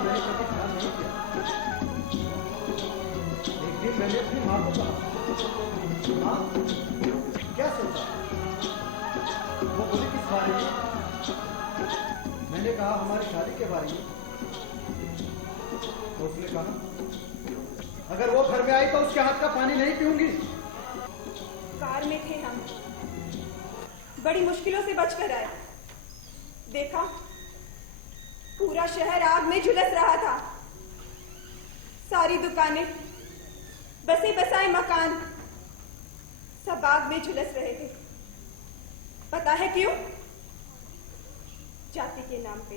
मैंने कभी ध्यान नहीं किया। एक दिन मैंने अपनी माँ को कहा, माँ क्या सोचा? वो बोली किस बारे में? मैंने कहा हमारी शादी के बारे में। तो उसने कहा अगर वो घर में आई तो उसके हाथ का पानी नहीं पीऊंगी। कार में थे हम, बड़ी मुश्किलों से बचकर आए। देखा पूरा शहर आग में झुलस रहा था। सारी दुकानें, बसे बसाए मकान सब आग में झुलस रहे थे। पता है क्यों? जाति के नाम पे।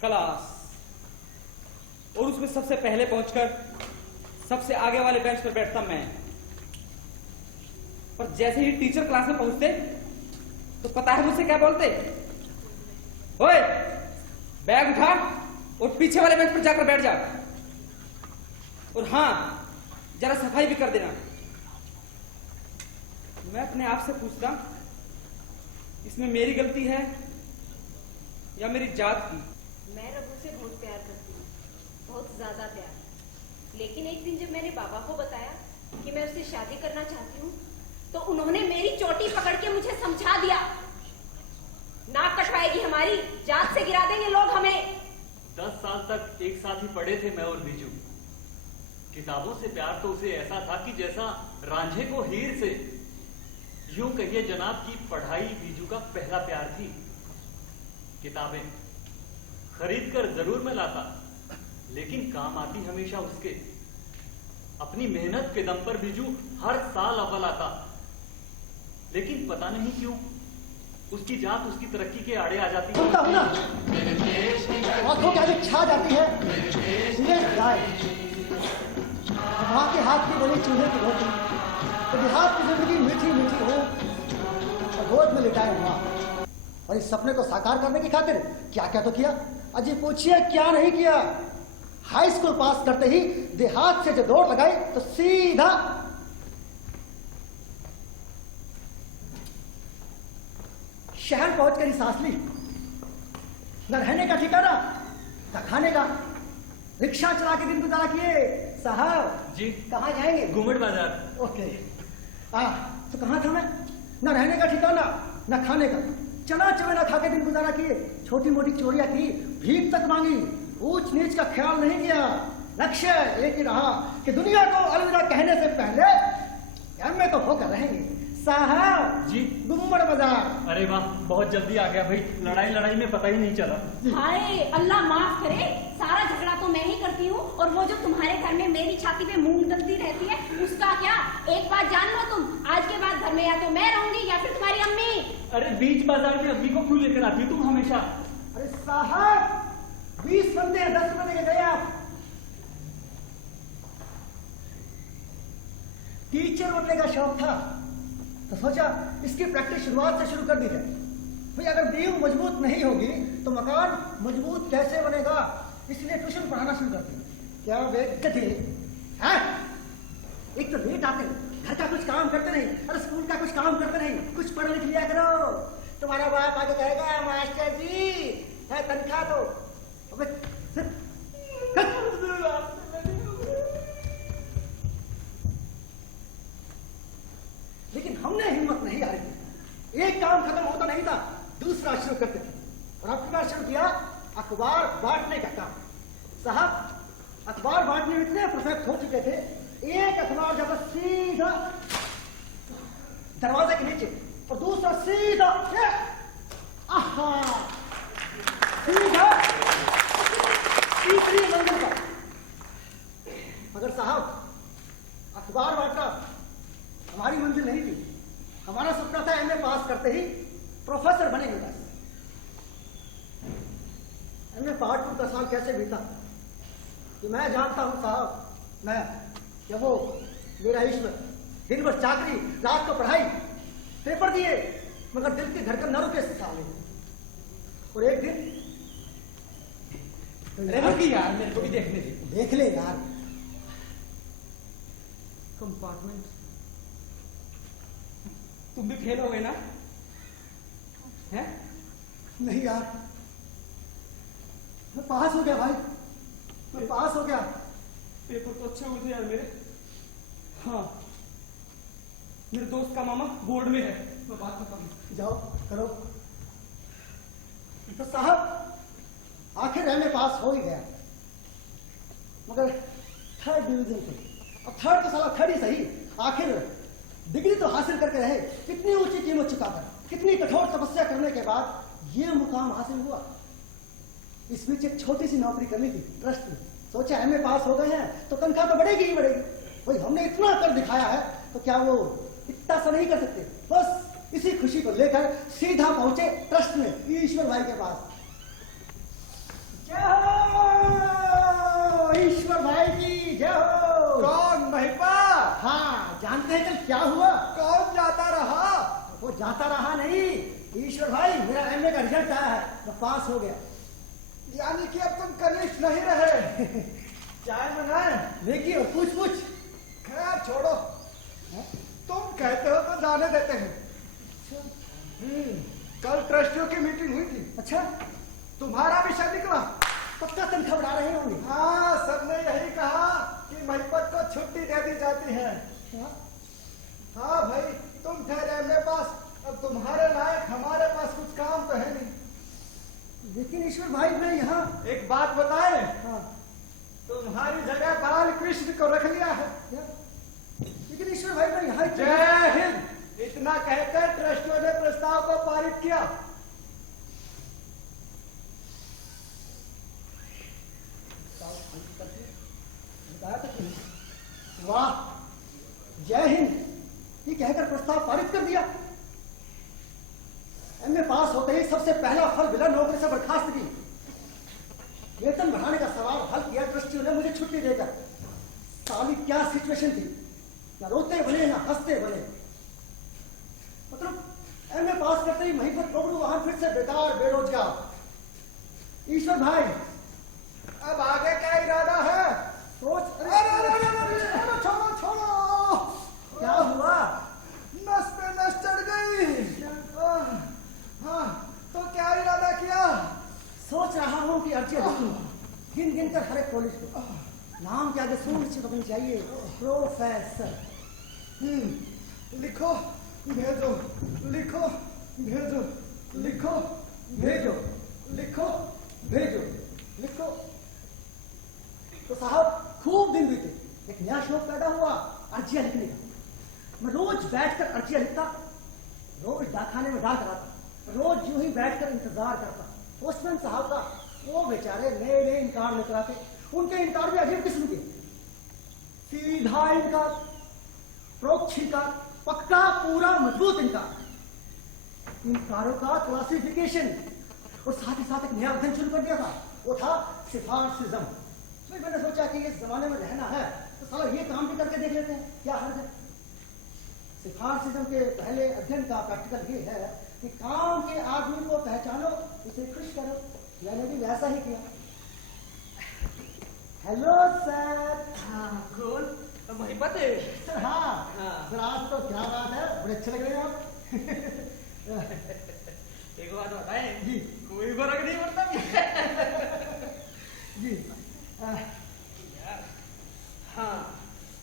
क्लास, और उसमें सबसे पहले पहुंचकर सबसे आगे वाले बेंच पर बैठता मैं। पर जैसे ही टीचर क्लास में पहुंचते तो पता है मुझसे क्या बोलते? ओए, बैग उठा और पीछे वाले बेंच पर जाकर बैठ जा। और हाँ, जरा सफाई भी कर देना। मैं अपने आप से पूछता, इसमें मेरी गलती है या मेरी जात की? मैं रघु से बहुत प्यार करती हूँ, बहुत ज्यादा प्यार। लेकिन एक दिन जब मैंने बाबा को बताया कि मैं उससे शादी करना चाहती हूँ, तो उन्होंने मेरी चोटी पकड़ के मुझे समझा दिया, नाक कटवाएगी हमारी, जात से गिरा देंगे लोग हमें। 10 साल तक एक साथ ही पढ़े थे मैं और बीजू। किताबों से प्यार तो उसे ऐसा था कि जैसा रांझे को हीर से। यूं कहिए जनाब की पढ़ाई बीजू का पहला प्यार थी। किताबें खरीद कर जरूर मैं लाता, लेकिन काम आती हमेशा उसके। अपनी मेहनत के दम पर बीजू हर साल अव्वल आता, लेकिन पता नहीं क्यों उसकी जात उसकी तरक्की के आड़े आ जाती है। सुनता हूं ना, आंखों के आगे छा जाती है गाय। माँ के हाथ की बनी चूल्हे की रोटी, तो देहात की जिंदगी मीठी मीठी हो और गोद में लिटाए माँ। और इस सपने को साकार करने की खातिर क्या क्या तो किया। अजी पूछिए क्या नहीं किया। हाई स्कूल पास करते ही देहात से जो दौड़ लगाई तो सीधा शहर पहुंचकर ही सांस ली। न रहने का ठिकाना न खाने का। रिक्शा चला के दिन गुजारा किए। साहब जी कहाँ जाएंगे? घूमट बाजार। ओके। तो कहाँ था मैं? न रहने का ठिकाना न खाने का। चना चवेना खा के दिन गुजारा किए। छोटी मोटी चोरियां की, भीख तक मांगी, ऊंच नीच का ख्याल नहीं किया। लक्ष्य एक ही रहा कि दुनिया को अलविदा कहने से पहले एमए तो होकर रहेंगे। साहब जी गुम्मड़ बाजार। अरे वाह, बहुत जल्दी आ गया भाई। लड़ाई लड़ाई में पता ही नहीं चला। हाय अल्लाह माफ करे, सारा झगड़ा तो मैं ही करती हूँ, और वो जो तुम्हारे घर में मेरी छाती पे मूंग डलती रहती है उसका क्या? एक बात जान लो तुम, आज के बाद घर में या तो मैं रहूंगी या फिर तुम्हारी अम्मी। अरे बीच बाजार में अम्मी को क्यों लेकर आती तुम हमेशा? अरे साहब 20 बंदे 10 रुपए देके गए आप। टीचर बनने का शौक था तो सोचा इसकी प्रैक्टिस शुरुआत से शुरू कर दी जाए। भाई अगर नींव मजबूत नहीं होगी तो मकान मजबूत कैसे बनेगा? इसलिए ट्यूशन पढ़ाना शुरू कर दी। क्या वे गधे हैं? एक तो लेट आते, घर का कुछ काम करते नहीं, अरे स्कूल का कुछ काम करते नहीं। कुछ पढ़ लिख लिया करो। तुम्हारा बाप आगे कहेगा मास्टर जी है तनख्वाह दो। लेकिन हमने हिम्मत नहीं हारी। एक काम खत्म होता नहीं था, दूसरा शुरू करते थे। और अब क्या शुरू किया? अखबार बांटने का काम। साहब अखबार बांटने में इतने परफेक्ट हो चुके थे, एक अखबार जाता सीधा दरवाजे के नीचे और दूसरा सीधा सीधा तीसरी मंजिल पर। मगर साहब अखबार बांटना हमारी मंजिल नहीं थी। हमारा सपना था एमए पास करते ही प्रोफेसर बनेंगे बस। एमए पार्ट 2 का साल कैसे बीता कि मैं जानता हूं साहब। मैं जब वो मेरा ईश्वर, दिन भर चाकरी रात को पढ़ाई, पेपर दिए मगर दिल की धड़कन न रुके साले। और एक दिन यार मेरे को भी देखने दे। देख ले यार। कंपार्टमेंट तुम भी फेल हो गए ना? हैं? नहीं यार मैं पास हो गया भाई, मैं पास हो गया। पेपर तो अच्छे हुए थे यार मेरे। हाँ, मेरे दोस्त का मामा बोर्ड में है, मैं बात करता हूँ। जाओ करो। तो साहब आखिर एमए पास हो ही गया, मगर थर्ड डिवीजन से। अब थर्ड तो साला थर्ड ही सही, आखिर डिग्री तो हासिल करके रहे। कितनी ऊंची कीमत चुकाकर, कितनी कठोर तपस्या करने के बाद ये मुकाम हासिल हुआ। इस बीच एक छोटी सी नौकरी करनी थी ट्रस्ट में। सोचा एमए पास हो गए हैं तो तनख्वाह तो बढ़ेगी ही बढ़ेगी। भाई हमने इतना कर दिखाया है तो क्या वो इतना सा नहीं कर सकते? बस इसी खुशी को लेकर सीधा पहुंचे ट्रस्ट में ईश्वर भाई के पास। जय हो ईश्वर भाई की जय हो। कौन महिपा? हाँ जानते हैं कल क्या हुआ? कौन जाता रहा? वो जाता रहा नहीं ईश्वर भाई, मेरा एमए का रिजल्ट आया है, मैं पास हो गया। यानी कि अब तुम कनिष्ठ नहीं रहे। चाय मंगाए? देखिए और पूछ खैर छोड़ो, तुम कहते हो तो जाने देते हैं। कल ट्रस्टियों की मीटिंग हुई थी। अच्छा, तुम्हारा विषय निकला। पक्का तनख्वाह बढ़ा रहे होंगे। हाँ, सबने यही कहा कि महिपत को छुट्टी दे दी जाती है। हाँ भाई, तुम ठहरे एमए पास, अब तुम्हारे लायक हमारे पास कुछ काम तो है नहीं। लेकिन ईश्वर भाई मैं यहाँ। एक बात बताए, हाँ तुम्हारी जगह बाल कृष्ण को रख लिया है। क्या? लेकिन ईश्वर भाई मैं यहाँ जय हिंद। इतना कहकर ट्रस्टियों ने प्रस्ताव को पारित किया। बताया तो नहीं। वाह जय हिंद, ये कहकर प्रस्ताव पारित कर दिया। एमए पास होते ही सबसे पहला फल मिला नौकरी से बर्खास्तगी। वेतन बढ़ाने का सवाल हल किया ट्रस्टियों ने मुझे छुट्टी देकर। साली क्या सिचुएशन थी, ना रोते बने ना हंसते बने। मतलब एमए पास करते ही महिपत बबलू वहां फिर से बेकार बेरोजगार। ईश्वर भाई अब आगे क्या इरादा है? सोच। अरे छोड़ो, क्या हुआ? नस पे नस चढ़ गई। हाँ, तो क्या इरादा किया? सोच रहा हूँ कि अर्जी लिखूंगा, गिन गिन कर हर एक कॉलेज को। नाम के आगे सुनिश्चित होनी चाहिए प्रोफेसर। लिखो भेजो, लिखो भेजो, लिखो भेजो, लिखो भेजो, लिखो। तो साहब खूब दिन बीते, एक नया शौक पैदा हुआ अर्जियां लिखने का। मैं रोज बैठकर अर्जियां लिखता, रोज डाकखाने में डाक कराता, रोज यूं ही बैठकर इंतजार करता पोस्टमैन साहब का। वो बेचारे नए नए इनकार लेकर आते, उनके इनकार भी अजीब किस्म के। सीधा इनकार, प्रोक्ष इनकार, पक्का पूरा मजबूत इनकार। इनकारों का क्लासिफिकेशन और साथ ही साथ एक नया अध्ययन शुरू कर दिया था, वो था सिफारसिज्म। तो मैंने सोचा कि इस जमाने में रहना है तो साला ये काम भी करके देख लेते हैं, क्या हर्ज है। सिफारसिज्म के पहले अध्ययन का प्रैक्टिकल ये है कि काम के आदमी को पहचानो, उसे खुश करो। मैंने भी वैसा ही किया। Hello sir. हाँ, कौन? महिपत है सर। हाँ सर, आज तो क्या बात है, बड़े अच्छे लग रहे हैं आप। एक बात बताएं जी। कोई फर्क नहीं पड़ता जी यार। हाँ,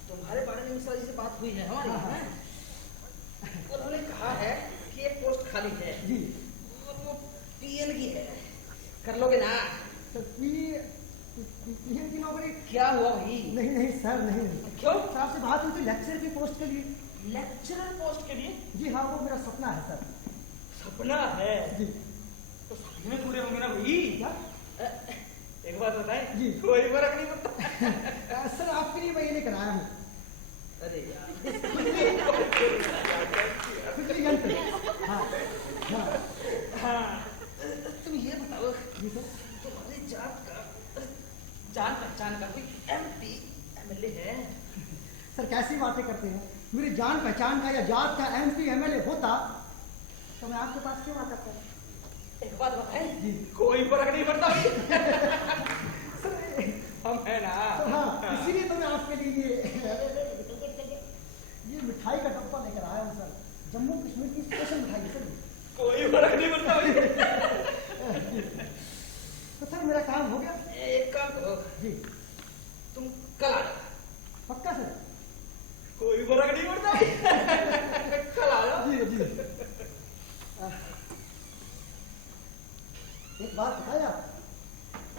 तुम्हारे बारे में मिश्रा जी से बात हुई है हमारी। हाँ। उन्होंने कहा है कि एक पोस्ट खाली है जी। और वो पीएन की है, कर लोगे ना? तो पीएम की नौकरी? क्या हुआ भाई? नहीं नहीं सर, नहीं। क्यों? सर आपसे बात हुई थी लेक्चर की पोस्ट के लिए। लेक्चरर पोस्ट के लिए? जी हाँ, वो मेरा सपना है सर। सपना है? जी। तो सपने पूरे होंगे ना भाई। क्या? एक बात बताएं जी। कोई फर्क नहीं पड़ता। सर आपके लिए मैं ये नहीं कराया हूँ। अरे यार खुजली यंत्र। हाँ हाँ। हाँ, तुम ये बताओ, जी सर। तुम्हारी जान पहचान का कोई एमपी एमएलए है? सर कैसी बातें करते हैं, मेरी जान पहचान का या जात का एमपी एमएलए होता तो मैं आपके पास क्यों आता था? एक बात बताएं जी। कोई फर्क नहीं पड़ता सर हम है ना। तो हाँ, इसीलिए तो मैं आपके लिए ये मिठाई का डब्बा लेकर आया हूँ सर। जम्मू कश्मीर की स्पेशल मिठाई सर। कोई फर्क नहीं पड़ता भाई। तो सर मेरा काम हो गया। एक बात बताया,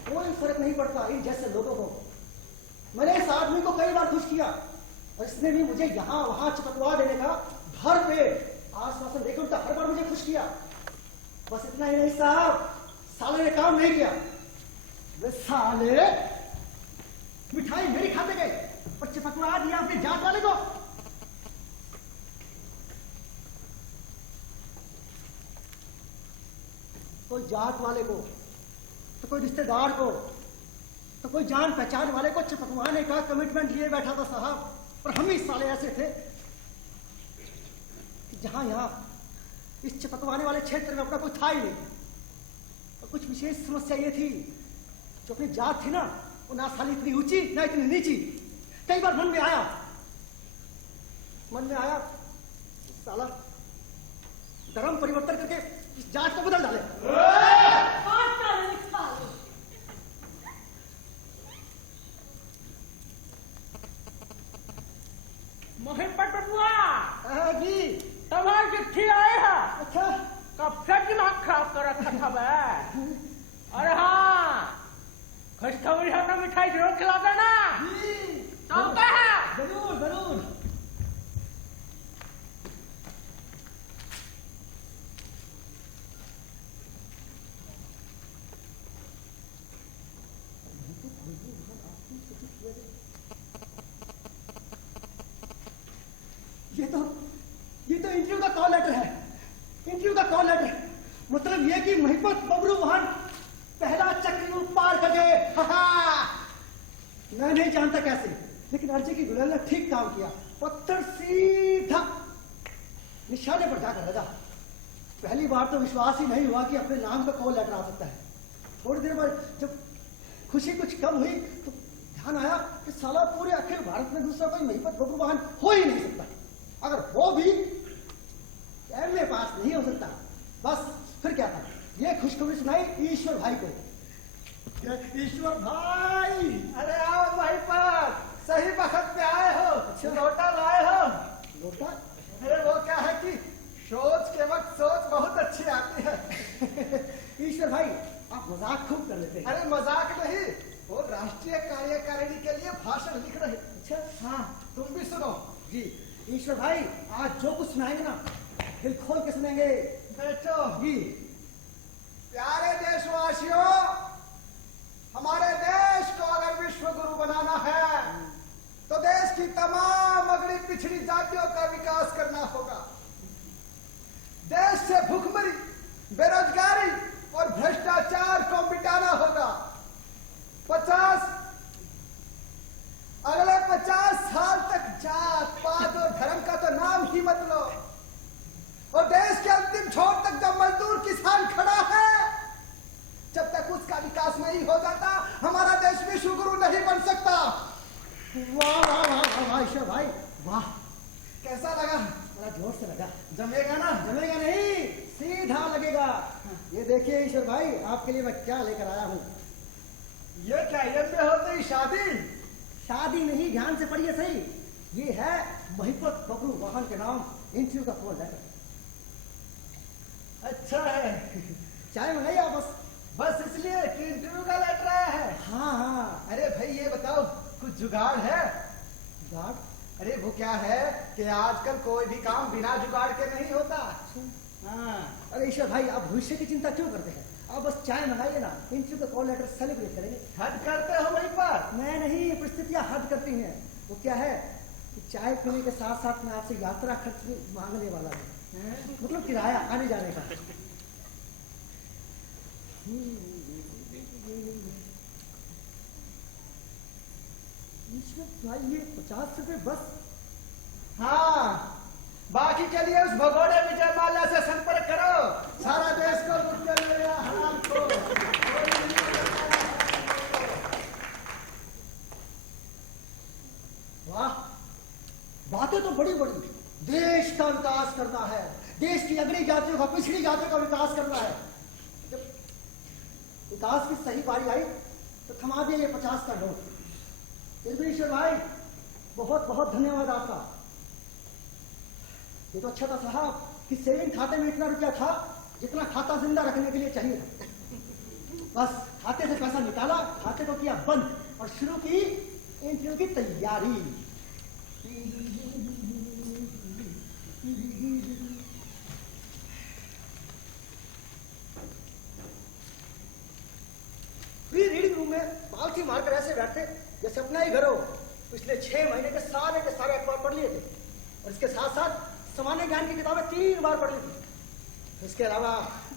कोई फर्क नहीं पड़ता इन जैसे लोगों को। मैंने इस आदमी को कई बार खुश किया और इसने भी मुझे यहाँ वहां चिपकवा देने का भर पेट आश्वासन देकर उल्टा हर बार मुझे खुश किया। बस इतना ही नहीं साहब, साले ने काम नहीं किया। वे साले मिठाई मेरी खाते गए और चिपकवा दिया अपने जात वाले को। कोई जात वाले को, तो कोई रिश्तेदार को, तो कोई जान पहचान वाले को चिपकवाने का कमिटमेंट लिए बैठा था साहब। और हम ही साले ऐसे थे कि जहां यहां इस चिपकवाने वाले क्षेत्र में अपना कोई था ही नहीं। और कुछ विशेष समस्या ये थी, जो अपनी जात थी ना, वो ना साली इतनी ऊंची ना इतनी नीची। कई बार मन में आया साला धर्म परिवर्तन करके इस जात को बदल डाले। मोहित बुआ जी तुम्हारी चिट्ठी आए है। अच्छा, कब से दिमाग खराब कर रखा था मैं। अरे हाँ, खुशखबरी है तो मिठाई जरूर खिला देना। तो क्या है? जरूर जरूर। ये तो इंटरव्यू का कॉल लेटर है। इंटरव्यू का कॉल लेटर मतलब ये कि महिपत बबरू वाहन पहला चक्रव्यूह पार कर गए। मैं नहीं जानता कैसे, लेकिन अर्जी की गुलाल ने ठीक काम किया। पत्थर सीधा निशाने पर जाकर लगा। पहली बार तो विश्वास ही नहीं हुआ कि अपने नाम का कॉल लेटर आ सकता है। थोड़ी देर बाद जब खुशी कुछ कम हुई तो ध्यान आया कि साला पूरे अखिल भारत में दूसरा कोई महिपत बबरू वाहन हो ही नहीं सकता। अगर वो भी एमए पास नहीं हो सकता, बस फिर क्या था, ये खुशखबरी सुनाई ईश्वर भाई को। ईश्वर भाई, अरे आओ भाई पर, सही वक्त पे आए हो। लोटा लाए हो? लोटा? अरे वो क्या है कि सोच के वक्त सोच बहुत अच्छी आती है। ईश्वर भाई, आप मजाक खूब कर लेते हैं। अरे मजाक नहीं, वो राष्ट्रीय कार्यकारिणी के लिए भाषण लिख रहे। अच्छा, हाँ, तुम भी सुनो। जी ईश्वर भाई, आज जो कुछ सुनाएंगे ना दिल खोल के सुनेंगे। बैठो। जी। प्यारे देशवासियों, हमारे देश को अगर विश्व गुरु बनाना है तो देश की तमाम अगड़ी पिछड़ी जातियों का विकास करना होगा। देश से भूखमरी, बेरोजगारी और भ्रष्टाचार को मिटाना होगा। अगले 50 साल तक जात पात और धर्म का तो नाम ही मत लो। और देश के अंतिम छोर तक जो मजदूर किसान खड़ा है, जब तक उसका विकास नहीं हो जाता हमारा देश विश्व गुरु नहीं बन सकता। वाह वाह वाह वाह ईश्वर भाई, वाह। कैसा लगा? बड़ा जोर से लगा। जमेगा ना? जमेगा नहीं, सीधा लगेगा। ये देखिए ईश्वर भाई, आपके लिए मैं क्या लेकर आया हूँ। ये क्या में होती शादी? शादी नहीं, ध्यान से पढ़िए सही। ये है महिपत बबरू वाहन के नाम इंटरव्यू का कॉल लेटर। अच्छा है। चाय मंगाइए आप बस इसलिए कि इंटरव्यू का लेटर आया है। हाँ हाँ। अरे भाई ये बताओ, कुछ जुगाड़ है? जुगाड़? अरे वो क्या है कि आजकल कोई भी काम बिना जुगाड़ के नहीं होता। हाँ। अरे ईश्वर भाई, आप भविष्य की चिंता क्यों करते हैं? आप बस चाय मंगाइए ना, इंटरव्यू का कॉल लेटर सेलिब्रेट करेंगे। हद करते हो वहीं पर? मैं नहीं, परिस्थितियां हद करती हैं। वो क्या है कि चाय पीने के साथ साथ मैं आपसे यात्रा खर्च भी मांगने वाला हूँ, मतलब किराया आने जाने का। भाई ये 50 रुपए बस। हाँ, बाकी के लिए उस भगोड़े विजय माल्या से संपर्क करो। सारा देश को लूट कर ले गया हराम को। वाह, बातें तो बड़ी बड़ी। देश का विकास करना है, देश की अगली जातियों का, पिछड़ी जातियों का विकास करना है। जब विकास की सही बारी आई तो थमा दिया ये 50 का नोट। ईश्वर भाई, बहुत बहुत धन्यवाद आपका। ये तो अच्छा था साहब कि सेविंग खाते में इतना रुपया था जितना खाता जिंदा रखने के लिए चाहिए था। बस खाते से पैसा निकाला, खाते को किया बंद और शुरू की इंटरव्यू की तैयारी। फ्री रीडिंग रूम में पालथी मारकर ऐसे बैठते जैसे अपना ही घर हो। पिछले 6 महीने के सारे अखबार पढ़ लिए थे और इसके साथ साथ सामान्य ज्ञान की किताबें 3 बार पढ़ ली थी। इसके अलावा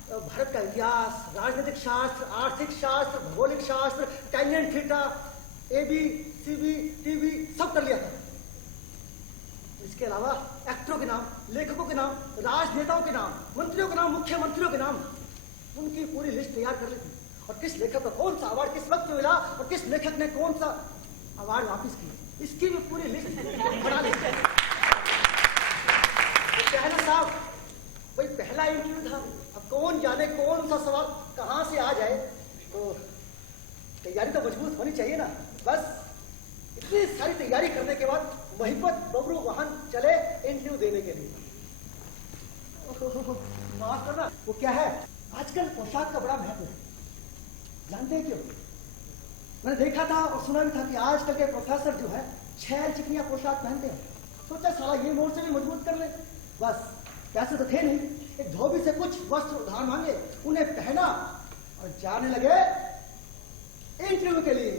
भारत का इतिहास, राजनीतिक शास्त्र, आर्थिक शास्त्र, भौगोलिक शास्त्र, tangent theta, AB, CB, TB सब कर लिया था। इसके अलावा एक्टरों के नाम, लेखकों के नाम, राजनेताओं के नाम, मंत्रियों के नाम, मुख्यमंत्रियों के नाम, उनकी पूरी लिस्ट तैयार कर ली थी और किस लेखक को कौन सा अवार्ड किस वक्त मिला और किस लेखक ने कौन सा अवार्ड वापस किया, इसकी भी पूरी लिस्ट बना ली। कहना साहब वही पहला इंटरव्यू था। अब कौन जाने कौन सा सवाल कहां से आ जाए, तो तैयारी तो मजबूत होनी चाहिए ना। बस इतनी सारी तैयारी करने के बाद महिपत बबरू वाहन चले इंटरव्यू देने के लिए। माफ करना, वो क्या है, आजकल पोशाक का बड़ा महत्व है। जानते हैं क्यों? मैंने देखा था और सुना भी था कि आजकल के प्रोफेसर जो है छैल चिकनिया पोशाक पहनते हैं। सोचा साला ये मोड़ से भी मजबूत कर ले। बस पैसे तो थे नहीं, एक धोबी से कुछ वस्त्र उधार मांगे, उन्हें पहना और जाने लगे इंटरव्यू के लिए।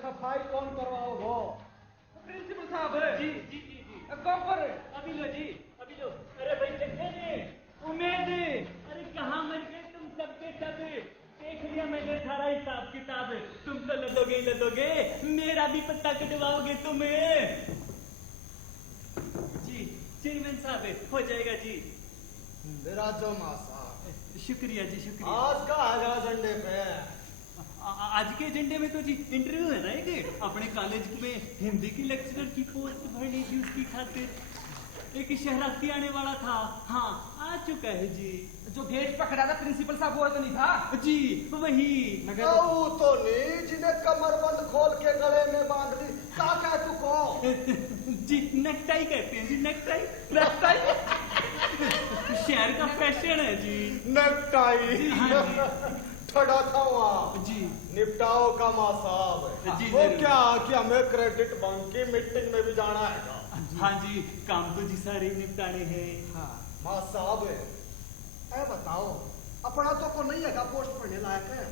सफाई कौन करवाओ हो? प्रिंसिपल साहब है। जी जी जी जी कब पर अभी लो जी, अभी लो। अरे भाई चक्के जी, उमेद जी, अरे कहाँ मर गए तुम सबके सब? देख लिया मैंने सारा हिसाब किताब, तुम तो लदोगे, मेरा भी पत्ता कटवाओगे तुम्हें। जी चेयरमैन साहब हो जाएगा जी। मेरा जो साहब, शुक्रिया जी शुक्रिया। आज का आजा झंडे पे आज के एजेंडे में तो जी इंटरव्यू है ना एक अपने कॉलेज में हिंदी की लेक्चरर की पोस्ट भरनी थी, उसकी खातिर एक शहराती आने वाला था। हाँ आ चुका है जी। जो गेट पकड़ा था प्रिंसिपल साहब वो तो नहीं था जी, वही तो नहीं जिन्हें कमरबंद खोल के गले में बांध ली। क्या कह तू को? जी नेकटाई कहते हैं जी, नेकटाई नेकटाई शहर का फैशन है जी। नेकटाई ठड़ा था वहाँ जी। निपटाओ का माँ साहब जी, वो क्या कि हमें क्रेडिट बैंक की मीटिंग में भी जाना है। हाँ जी काम तो जी सारे निपटाने हैं। हाँ माँ साहब है बताओ अपना तो को नहीं है पोस्ट पढ़ने लायक है?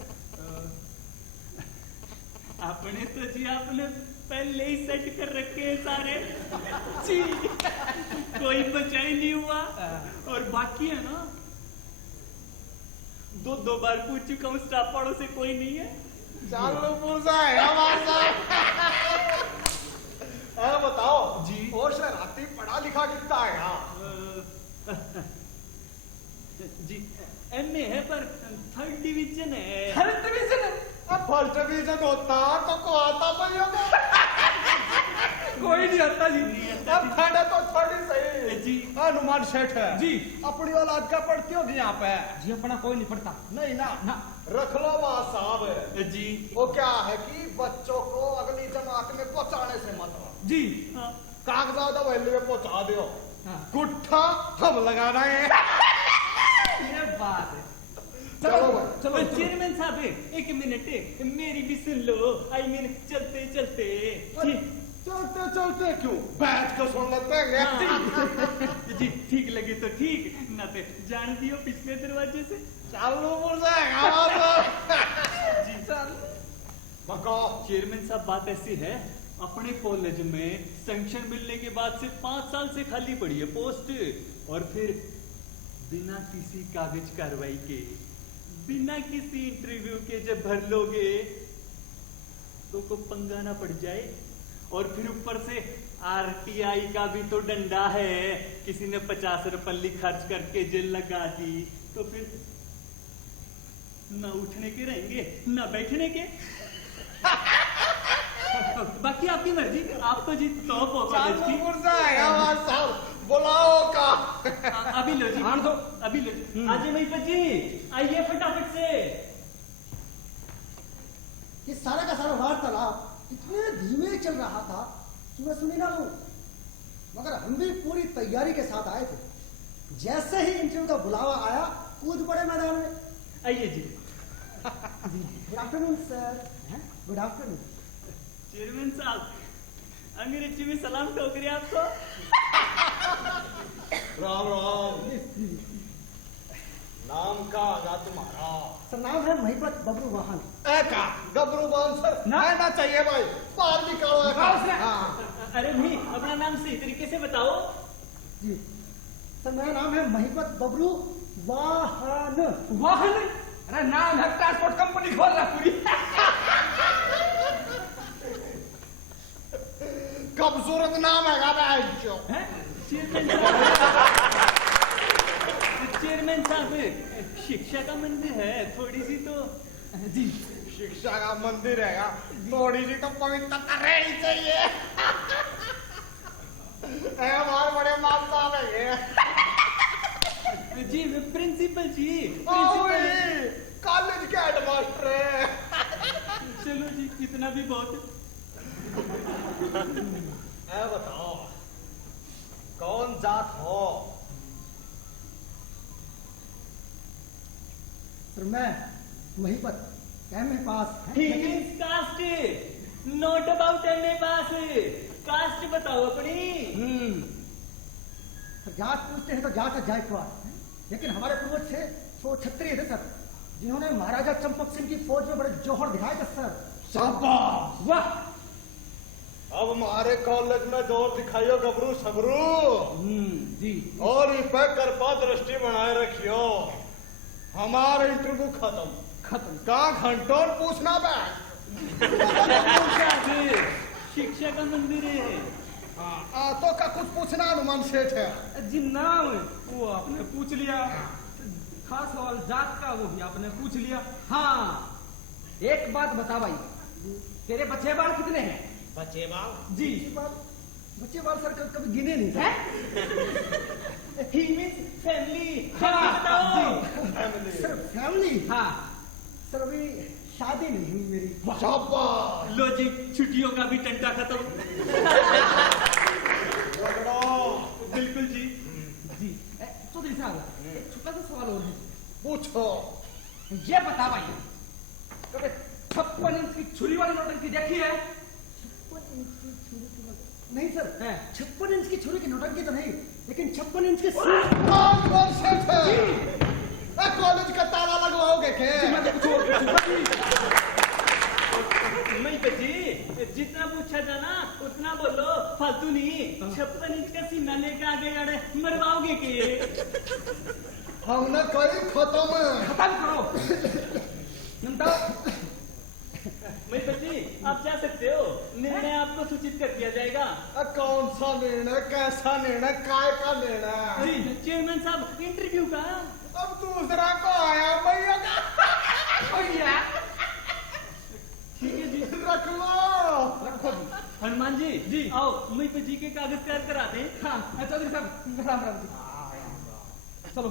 अपने तो जी आपने पहले ही सेट कर रखे हैं सारे जी, कोई बचा ही नहीं हुआ। और बाकी है ना दो बार पूछ चुका हूँ, स्टाफ वालों से कोई नहीं है। चालू पूछा है हमारे साहब। बताओ जी और शरारती पढ़ा लिखा कितना है यहाँ? जी एमए है पर 3rd डिवीजन है। 3rd डिवीजन है? अब 1st डिवीजन होता तो को आता भाई होगा। कोई नहीं आता आता जी। अब खड़े तो थोड़ी सही जी। हनुमान सेठ है जी। अपनी औलाद का पढ़ती होगी यहाँ पे? जी अपना कोई नहीं पढ़ता। नहीं ना ना। रख लो वहाँ साहब। जी। वो क्या है कि बच्चों को अगली जमात में पहुंचाने से मतलब जी। हाँ। कागजात वैली में पहुंचा दो, हाँ। गुट्ठा हम लगाना है। ये बात है। चलो भाई। चलो चेयरमैन साहब एक मिनट मेरी भी सुन लो। आई मीन चलते चलते। चलते चलते क्यों, बैठ के सुन लेते हैं। जी ठीक लगे तो ठीक, ना तो जान दियो पिछले दरवाजे से। चालू बोल जाएगा जी चल। बताओ। चेयरमैन साहब बात ऐसी है, अपने कॉलेज में सैंक्शन मिलने के बाद से 5 साल से खाली पड़ी है पोस्ट, और फिर बिना किसी कागज कार्रवाई के, बिना किसी इंटरव्यू के जब भर लोगे तो को पंगा ना पड़ जाए। और फिर ऊपर से आरटीआई का भी तो डंडा है, किसी ने 50 रुपये खर्च करके जेल लगा दी तो फिर ना उठने के रहेंगे ना बैठने के। बाकी आपकी मर्जी, आप तो जी टॉप हो कॉलेज चालू की। बोल जाएगा साहब, बुलाओ का। अभी लो जी, आन दो। अभी लो जी। आइए महिपत जी, आइए फटाफट से। ये सारा का सारा वार्तालाप इतने धीमे चल रहा था कि मैं सुनी ना लूं, मगर हम भी पूरी तैयारी के साथ आए थे। जैसे ही इंटरव्यू का बुलावा आया, कूद पड़े मैदान में। आइए जी। Good afternoon sir. Good afternoon. Chairman साहब, अंग्रेजी में सलाम ठोकरे आपको। राम राम। नाम का आगा तुम्हारा? सर नाम है महिपत बबरू वाहन। का गबरू बाल सर ना चाहिए भाई, बाहर निकालो। निकालो उसे। हाँ। अरे भाई अपना नाम सही तरीके से बताओ। जी सर, मेरा नाम है महिपत बबरू वाहन। वाहन? अरे नाम है, ट्रांसपोर्ट कंपनी खोल रहा पूरी। खूबसूरत नाम है जो। चेयरमैन साहब, शिक्षा का मंदिर है, थोड़ी सी तो। जी। शिक्षा का मंदिर है, थोड़ी सी तो पवित्रता रहनी चाहिए। हमारे बड़े माल साहब है ये। जी प्रिंसिपल जी, कॉलेज के हेडमास्टर है। चलो जी, इतना भी बहुत। बताओ कौन जात हो? सर मैं Mahipat MA pass. Caste, not about MA pass, caste बताओ अपनी। सर जात पूछते हैं तो जात है जायसवाल, लेकिन हमारे पूर्वज थे वो क्षत्रिय थे सर, जिन्होंने महाराजा चंपक सिंह की फौज में बड़े जौहर दिखाए थे सर। शाबाश। वाह। अब हमारे कॉलेज में जोर दिखाइयो गबरू सबरू। जी। और इस पे कृपा दृष्टि बनाए रखियो। हमारा इंटरव्यू खत्म। कहाँ घंटों पूछना बैठ। शिक्षा का मंदिर है। तो का कुछ पूछना हनुमान सेठ है? जी नाम वो आपने पूछ लिया, खास सवाल जात का वो भी आपने पूछ लिया। हाँ एक बात बता भाई, तेरे बच्चे बाल कितने हैं? बच्चे बाल? जी। बच्चे बाल सर कभी गिने नहीं है? He means family। हाँ, फैमिली। सर। फैमिली? हाँ। सर अभी शादी नहीं हुई मेरी। शाबाश। लो जी, छुट्टियों का भी टंटा खत्म। बिल्कुल जी। जी चौधरी साहब, एक छोटा सा सवाल और है। पूछो। ये बता भाई, कभी 56 इंच की छुरी वाली नोटंकी देखी है? 56 इंच की छुरी की नहीं सर, हैं? 56 इंच की छुरी की नोटंकी तो नहीं, लेकिन 56 इंच के कौन सेठ है? कॉलेज का ताला लगवाओगे के? महिपत जी, जितना पूछा था ना उतना बोलो, फालतू नहीं। 56 इंच का सीना लेके आगे गाड़े मरवाओगे के? हमने कहीं खत्म करो। महिपत जी, आप जा सकते हो, निर्णय आपको सूचित कर दिया जाएगा। कौन सा निर्णय, कैसा निर्णय, काय का निर्णय? जी चेयरमैन साहब, इंटरव्यू का। अब दूसरा को आया भैया का। भैया ठीक है जी, रख लो। रखो जी। मेहमान जी आओ मुझ पे जी के कागज तैयार कराते हैं। हाँ चौधरी साहब राम राम जी। चलो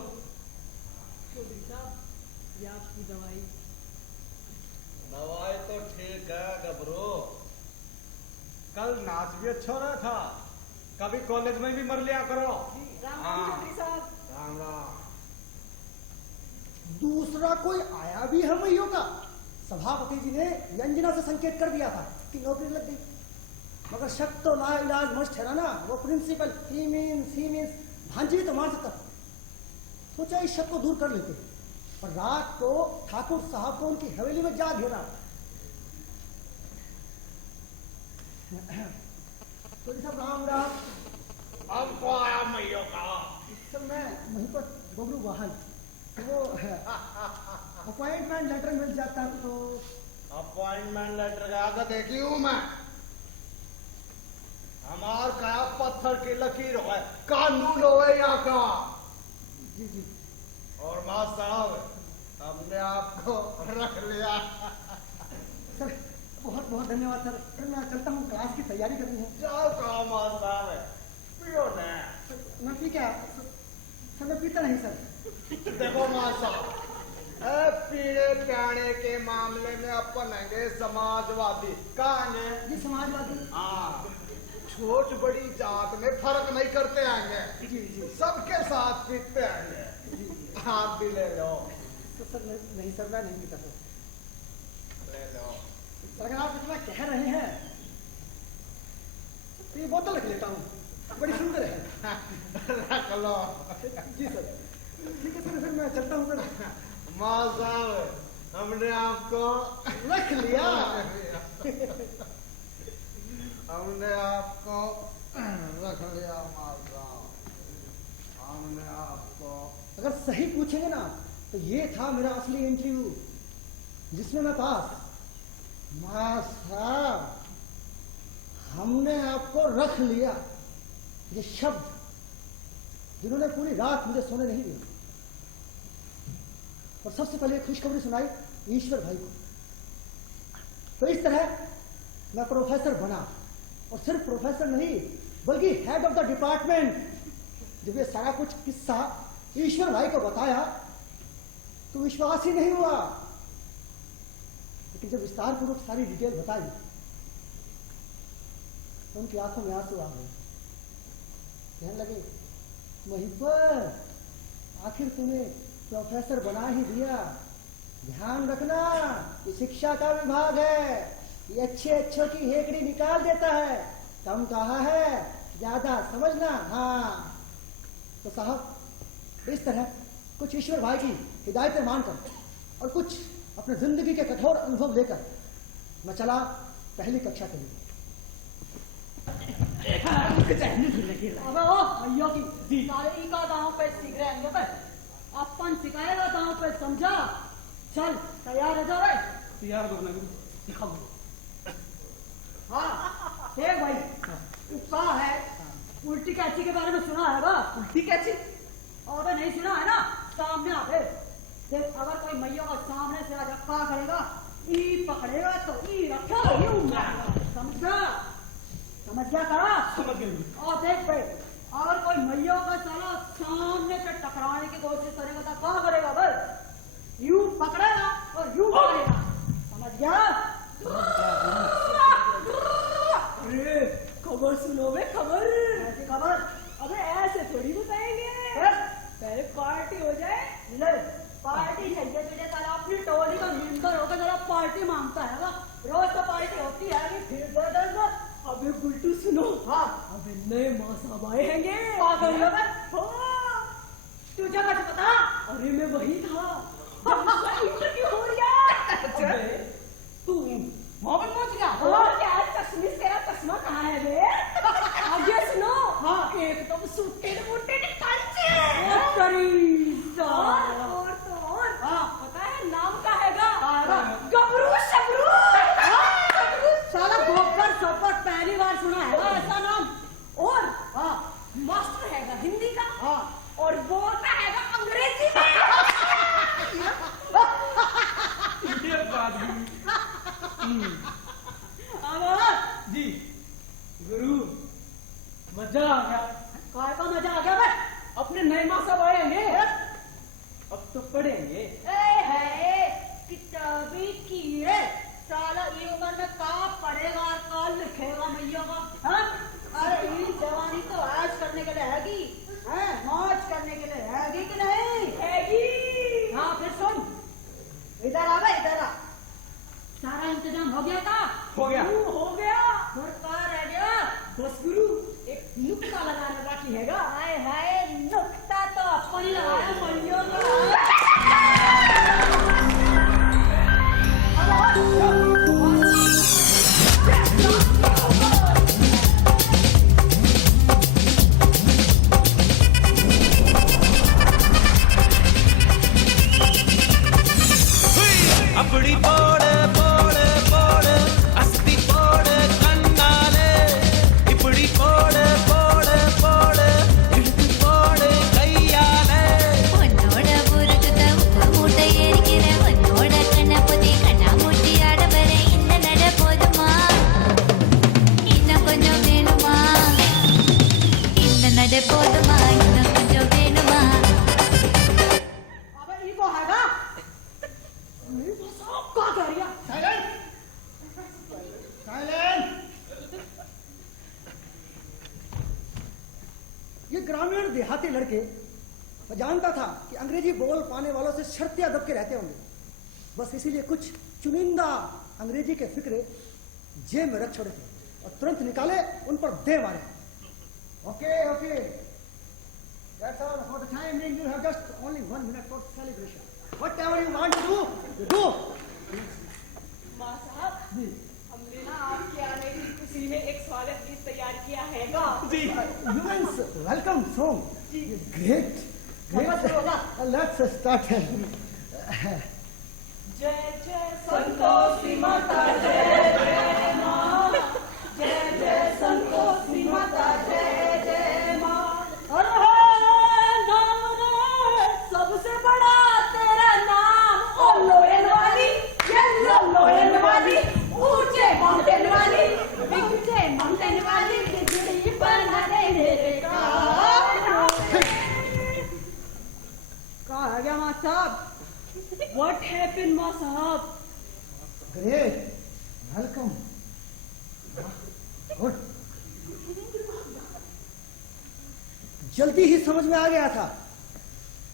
चौधरी साहब ये आपकी दवाई। दवाई तो ठीक है गबरू, कल नाच भी अच्छा रहा था, कभी कॉलेज में भी मर लिया करो। राम राम चौधरी साहब। राम राम। दूसरा कोई आया भी है मैयों का। सभापति जी ने व्यंजना से संकेत कर दिया था कि नौकरी लग गई, मगर शक तो लाइलाज मस्त ठहरा ना। वो प्रिंसिपल ही मीन्स भांजी तो मान सकता। सोचा इस शक को दूर कर लेते, और रात को ठाकुर साहब को उनकी हवेली में जा घेरा। तो सब राम राम। हमको आया मैयो का। इस समय वहीं पर बबलू वाहन वो अपॉइंटमेंट लेटर मिल जाता तो। अपॉइंटमेंट लेटर का आगे देखी हूं मैं। हमार का पत्थर की लकीर है, कानून होवे यहाँ का। जी जी। और मां साहब हमने आपको रख लिया। सर बहुत बहुत धन्यवाद सर। फिर मैं चलता हूँ, क्लास की तैयारी करनी है। जाओ कहा मां साहब है, पियो ने। मैं पी क्या सर? मैं पीता नहीं सर। देखो मां साहब, पीने प्याने के मामले में अपन हैंगे समाजवादी। कहांगे जी समाजवादी। हाँ, छोट बड़ी जात में फर्क नहीं करते आएंगे। जी जी। सबके साथ पीते आएंगे। आप भी ले लो। तो सर नहीं सर, मैं नहीं पीता सर। ले लो। अगर आप इतना कह रहे हैं तो ये बोतल रख लेता हूँ, बड़ी सुंदर है। रख लो। जी सर। ठीक है सर, फिर मैं चलता हूँ सर। मां साहब हमने आपको रख लिया। हमने आपको रख लिया मां साहब। हमने आपको। अगर सही पूछेंगे ना तो ये था मेरा असली इंटरव्यू, जिसमें मैं पास। मां साहब हमने आपको रख लिया, ये शब्द जिन्होंने पूरी रात मुझे सोने नहीं दिया। और सबसे पहले खुशखबरी सुनाई ईश्वर भाई को। तो इस तरह मैं प्रोफेसर बना, और सिर्फ प्रोफेसर नहीं बल्कि हेड ऑफ द डिपार्टमेंट। जब ये सारा कुछ किस्सा ईश्वर भाई को बताया तो विश्वास ही नहीं हुआ, लेकिन जब विस्तार पूर्वक सारी डिटेल बताई तो उनकी आंखों में आंसू आ गए। कहने लगे, महिपर आखिर तुम्हें प्रोफेसर बना ही दिया। ध्यान रखना, ये शिक्षा का विभाग है, ये अच्छे अच्छों की हेकड़ी निकाल देता है। कम कहा है, ज्यादा समझना। हाँ तो साहब इस तरह कुछ ईश्वर भाई की हिदायतें मानकर और कुछ अपने जिंदगी के कठोर अनुभव लेकर मैं चला पहली कक्षा के लिए। अबे ओ भैया की सारे का गांव पे सीख रहे हैं पे अपन सिखाएगा गांव पे, समझा? चल तैयार हो जा रे। तैयार हो गुरु, सिखा गुरु। हाँ देख भाई, उसका है उल्टी कैची के बारे में सुना है बा? उल्टी कैची? अबे नहीं सुना है ना? सामने आ गए देख, अगर कोई मैया का सामने से आजा क्या करेगा? ई पकड़ेगा तो ई रखा यूं मारेगा, समझा? समझ गया करा? समझ गए। और देख भाई, अगर कोई मैया का साला सामने से टकराने की कोशिश करेगा तो क्या करेगा? बस यूं पकड़ेगा और यूं मारेगा, समझ गया? अरे खबर सुनो बे, खबर। ऐसी खबर? अबे ऐसे थोड़ी बताएंगे, पहले पार्टी हो जाए। ले पार्टी चाहिए तुझे? साला अपनी टोली का मेंबर होकर जरा पार्टी मांगता है ना? रोज तो पार्टी होती है कि फिर दे देगा। अबे गुल्टू सुनो, हाँ अबे नए माँ साहब आए हैंगे। पागल है बे? हाँ, तुझे कैसे पता? अरे मैं वही था जब उसका इंटरव्यू हो रहा। अबे तू वहां पर पहुंच गया? और क्या चश्मे से तेरा चश्मा कहाँ है बे? आगे सुनो, हाँ एकदम सूटे मोटे कांचे। और तो और, हाँ पता है नाम का हैगा? हैगा? गबरू शबरू। साला गोबर सोपर पहली बार सुना है ना ऐसा नाम? और हाँ मास्टर हैगा हिंदी का, हाँ और बोलता हैगा अंग्रेजी में। ये बात भी। अब जी देहाती लड़के, मैं जानता था कि अंग्रेजी बोल पाने वालों से शर्तियां दब के रहते होंगे। बस इसीलिए कुछ चुनिंदा अंग्रेजी के फिक्रे जेब में रख छोड़े थे और तुरंत निकाले, उन पर दे मारे। Okay okay, that's all for the time being. You have just only 1 minute for celebration. Whatever you want to do, you do. माँ साहब, हमने ना आपके आने की खुशी में एक स्वागत गीत तैयार किया है ना। Humans, welcome home. Great, great. Let's start. जय जय संतोषी माता, जय जय माँ, जय जय संतोषी माता, जय जय माँ। सबसे बड़ा तेरा नाम, ओ लोयन वाली, येलो लोयन वाली, ऊंचे माउंटेन वाली, ऊंचे माउंटेन वाली, बिजली बनाने मेरे काम। कहाँ है गया माँ साहब? What happened माँ साहब? Great, welcome. Good. जल्दी ही समझ में आ गया था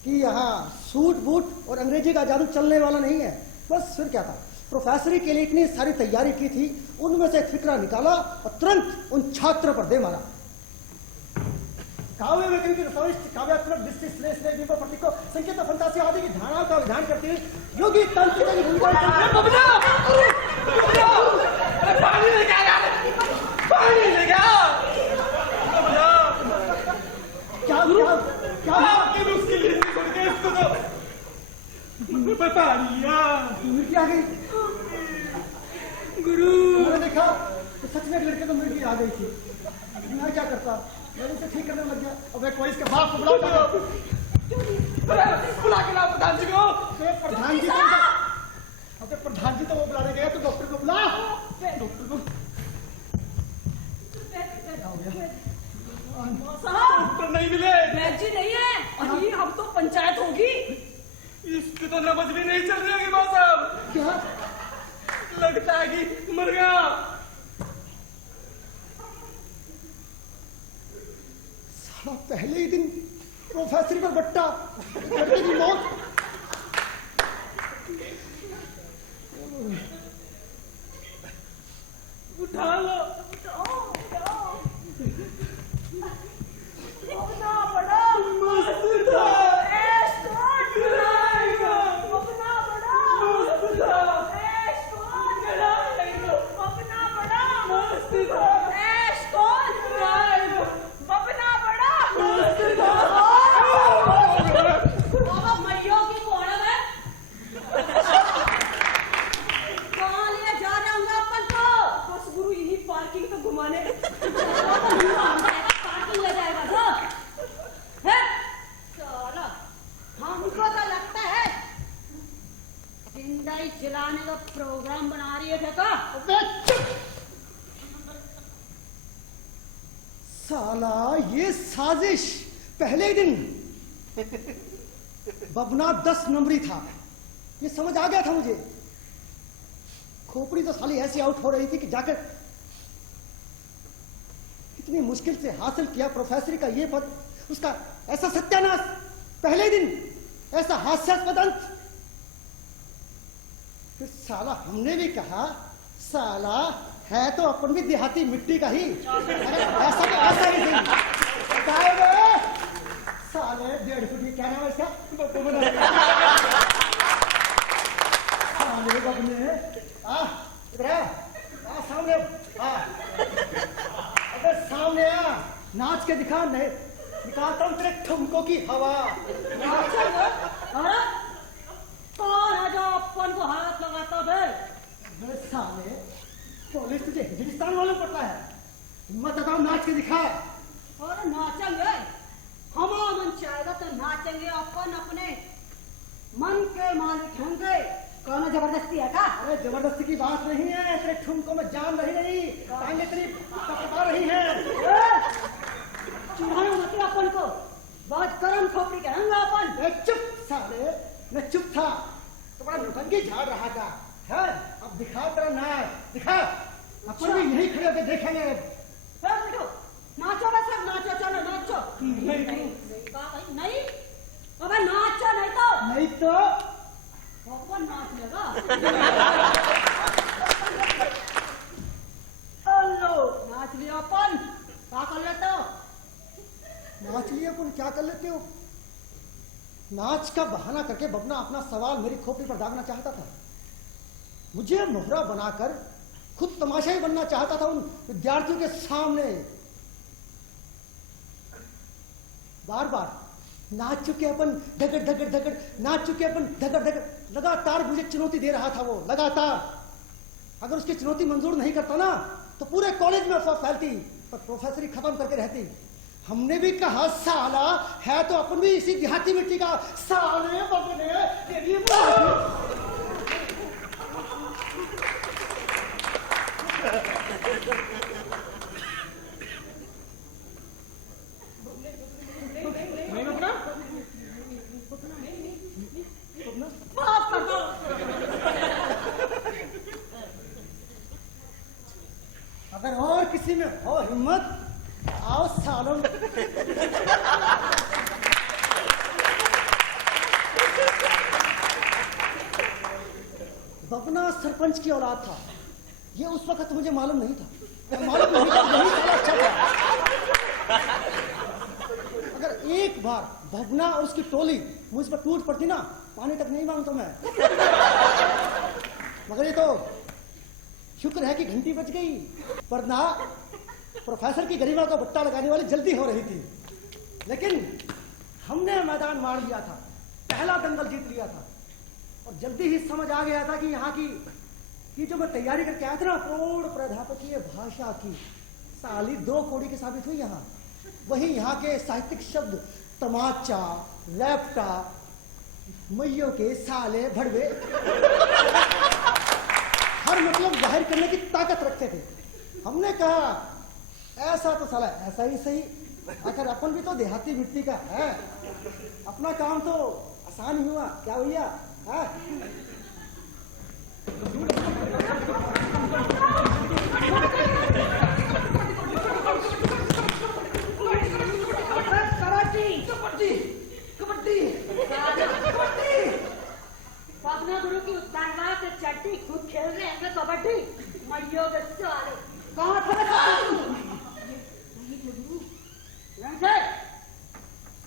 कि यहाँ सूट बूट और अंग्रेजी का जादू चलने वाला नहीं है। बस फिर क्या था, प्रोफेसरी के लिए इतनी सारी तैयारी की थी, उनमें से एक फिक्रा निकाला और तुरंत उन छात्रों पर दे मारा। काव्य में कहीं काव्यात्मक दृष्टि श्लेष में बिंब प्रतीकों संकेत फंतासी आदि की धारणाओं का विधान करते हुए योगी तांत्रिक की भूमिका पानी लेके आ, पानी लेके आ। क्या क्या क्या आपकी मुश्किल हिंदी सुन के इसको तो बता लिया। मिर्गी आ गई गुरु। मैंने देखा तो सच में एक लड़के को मिर्गी आ गई थी। मैं क्या करता, मैं उसे ठीक करने लग गया और मैं कोई इसके बाप को बुलाता। बुला के लाओ प्रधान जी को। प्रधान जी अबे प्रधान जी तो वो बुलाने गए, तो डॉक्टर को बुला। डॉक्टर को डॉक्टर नहीं मिले, वैद्य जी नहीं है। अरे अब तो पंचायत होगी। इसकी तो नबज भी नहीं चल रही होगी माँ साहब। क्या लगता है कि मर गया। साला पहले ही दिन प्रोफेसर पर बट्टा, लड़के की मौत। उठा लो। अपना बड़ा मस्त था। ऐश कौन कराएगा। अपना बड़ा मस्त था। ऐश कौन कराएगा। अपना बड़ा मस्त था। ऐश कौन कराएगा। अपना बड़ा मस्त था। बाबा मैयों की कौन है? कहाँ ले जा रहे होंगे अपन को? बस गुरु यही पार्किंग तो घुमाने। पार्किंग ले जाएगा तो है? चलो, हमको तो लगता है जिंदा ही जलाने का प्रोग्राम बना रही है का? साला ये साजिश पहले ही दिन। बबना 10 नंबरी था, ये समझ आ गया था मुझे। खोपड़ी तो साली ऐसी आउट हो रही थी कि जाकर इतनी मुश्किल से हासिल किया प्रोफेसरी का ये पद, उसका ऐसा सत्यानाश पहले दिन, ऐसा हास्यास्पद अंत। फिर साला हमने भी कहा साला है तो अपन भी देहाती मिट्टी का ही, ऐसा तो ऐसा ही थी। साले 1.5 फुट, क्या नाम है इसका? साले बबने इधर आ सामने आ। अबे सामने आ, नाच के दिखा। नहीं निकालता हूँ तेरे ठुमकों की हवा। अरे कौन है जो अपन को हाथ लगाता है? साले पुलिस तुझे हिंदुस्तान वालों पड़ता है, हिम्मत बताओ नाच के दिखा। और नाचेंगे, हमारा मन चाहेगा तो नाचेंगे। अपन अपने मन के मालिक होंगे। कौन जबरदस्ती है का? अरे जबरदस्ती की बात नहीं है, तेरे ठुमकों में जान रही नहीं, टांगे तेरी टपका रही हैं। चुनाव मत अपन को, बहुत गर्म खोपड़ी के हंगा अपन। चुप साले, मैं चुप था तो बड़ा नौटंकी झाड़ रहा था। है अब दिखा तेरा नाच, दिखा। अपन भी यही खड़े होकर देखेंगे। नाचो बस, सब नाचो, चलो नाचो। नहीं लिया अपन, क्या कर लेते हो? नाच लिए अपन, क्या कर लेते हो? नाच का बहाना करके बबना अपना सवाल मेरी खोपड़ी पर दागना चाहता था। मुझे मोहरा बनाकर खुद तमाशाई बनना चाहता था उन विद्यार्थियों के सामने। बार बार नाच चुके अपन, धगड़ धगड़ धगड़, नाच चुके अपन, धगड़ धगड़, लगातार मुझे चुनौती दे रहा था वो, लगातार। अगर उसकी चुनौती मंजूर नहीं करता ना तो पूरे कॉलेज में अफवाह फैलती, पर प्रोफेसरी खत्म करके रहती। हमने भी कहा साला है तो अपन भी इसी देहाती मिट्टी का, साले बबने तेरी नहीं बबना, माफ कर दो। अगर और किसी में हो हिम्मत, आओ सालों। बबना सरपंच की औलाद था, ये उस वक्त मुझे मालूम नहीं था। मालूम नहीं था, यही साला अच्छा था। अगर एक बार बबना और उसकी टोली मुझ पर टूट पड़ती ना, पानी तक नहीं मांगता मैं। मगर ये तो शुक्र है कि घंटी बज गई, वरना प्रोफेसर की गरिमा को बट्टा लगाने वाली जल्दी हो रही थी। लेकिन हमने मैदान मार लिया था, पहला दंगल जीत लिया था, और जल्दी ही समझ आ गया था कि यहाँ की जो मैं तैयारी करके आया था ना, प्रौढ़ प्राध्यापकीय भाषा की, साली 2 कौड़ी की साबित हुई यहाँ। वही यहाँ के साहित्यिक शब्द तमाचा, लैपटा, मैयों के साले, भड़वे, हर मतलब जाहिर करने की ताकत रखते थे। हमने कहा ऐसा तो साला ऐसा ही सही, आखिर अपन भी तो देहाती मिट्टी का है, अपना काम तो आसान ही हुआ, क्या भैया? बबना गुरु की उत्तानवा से चट्टी खुद खेल रहे हैं कबड्डी, मैयों के साले, कहाँ थे?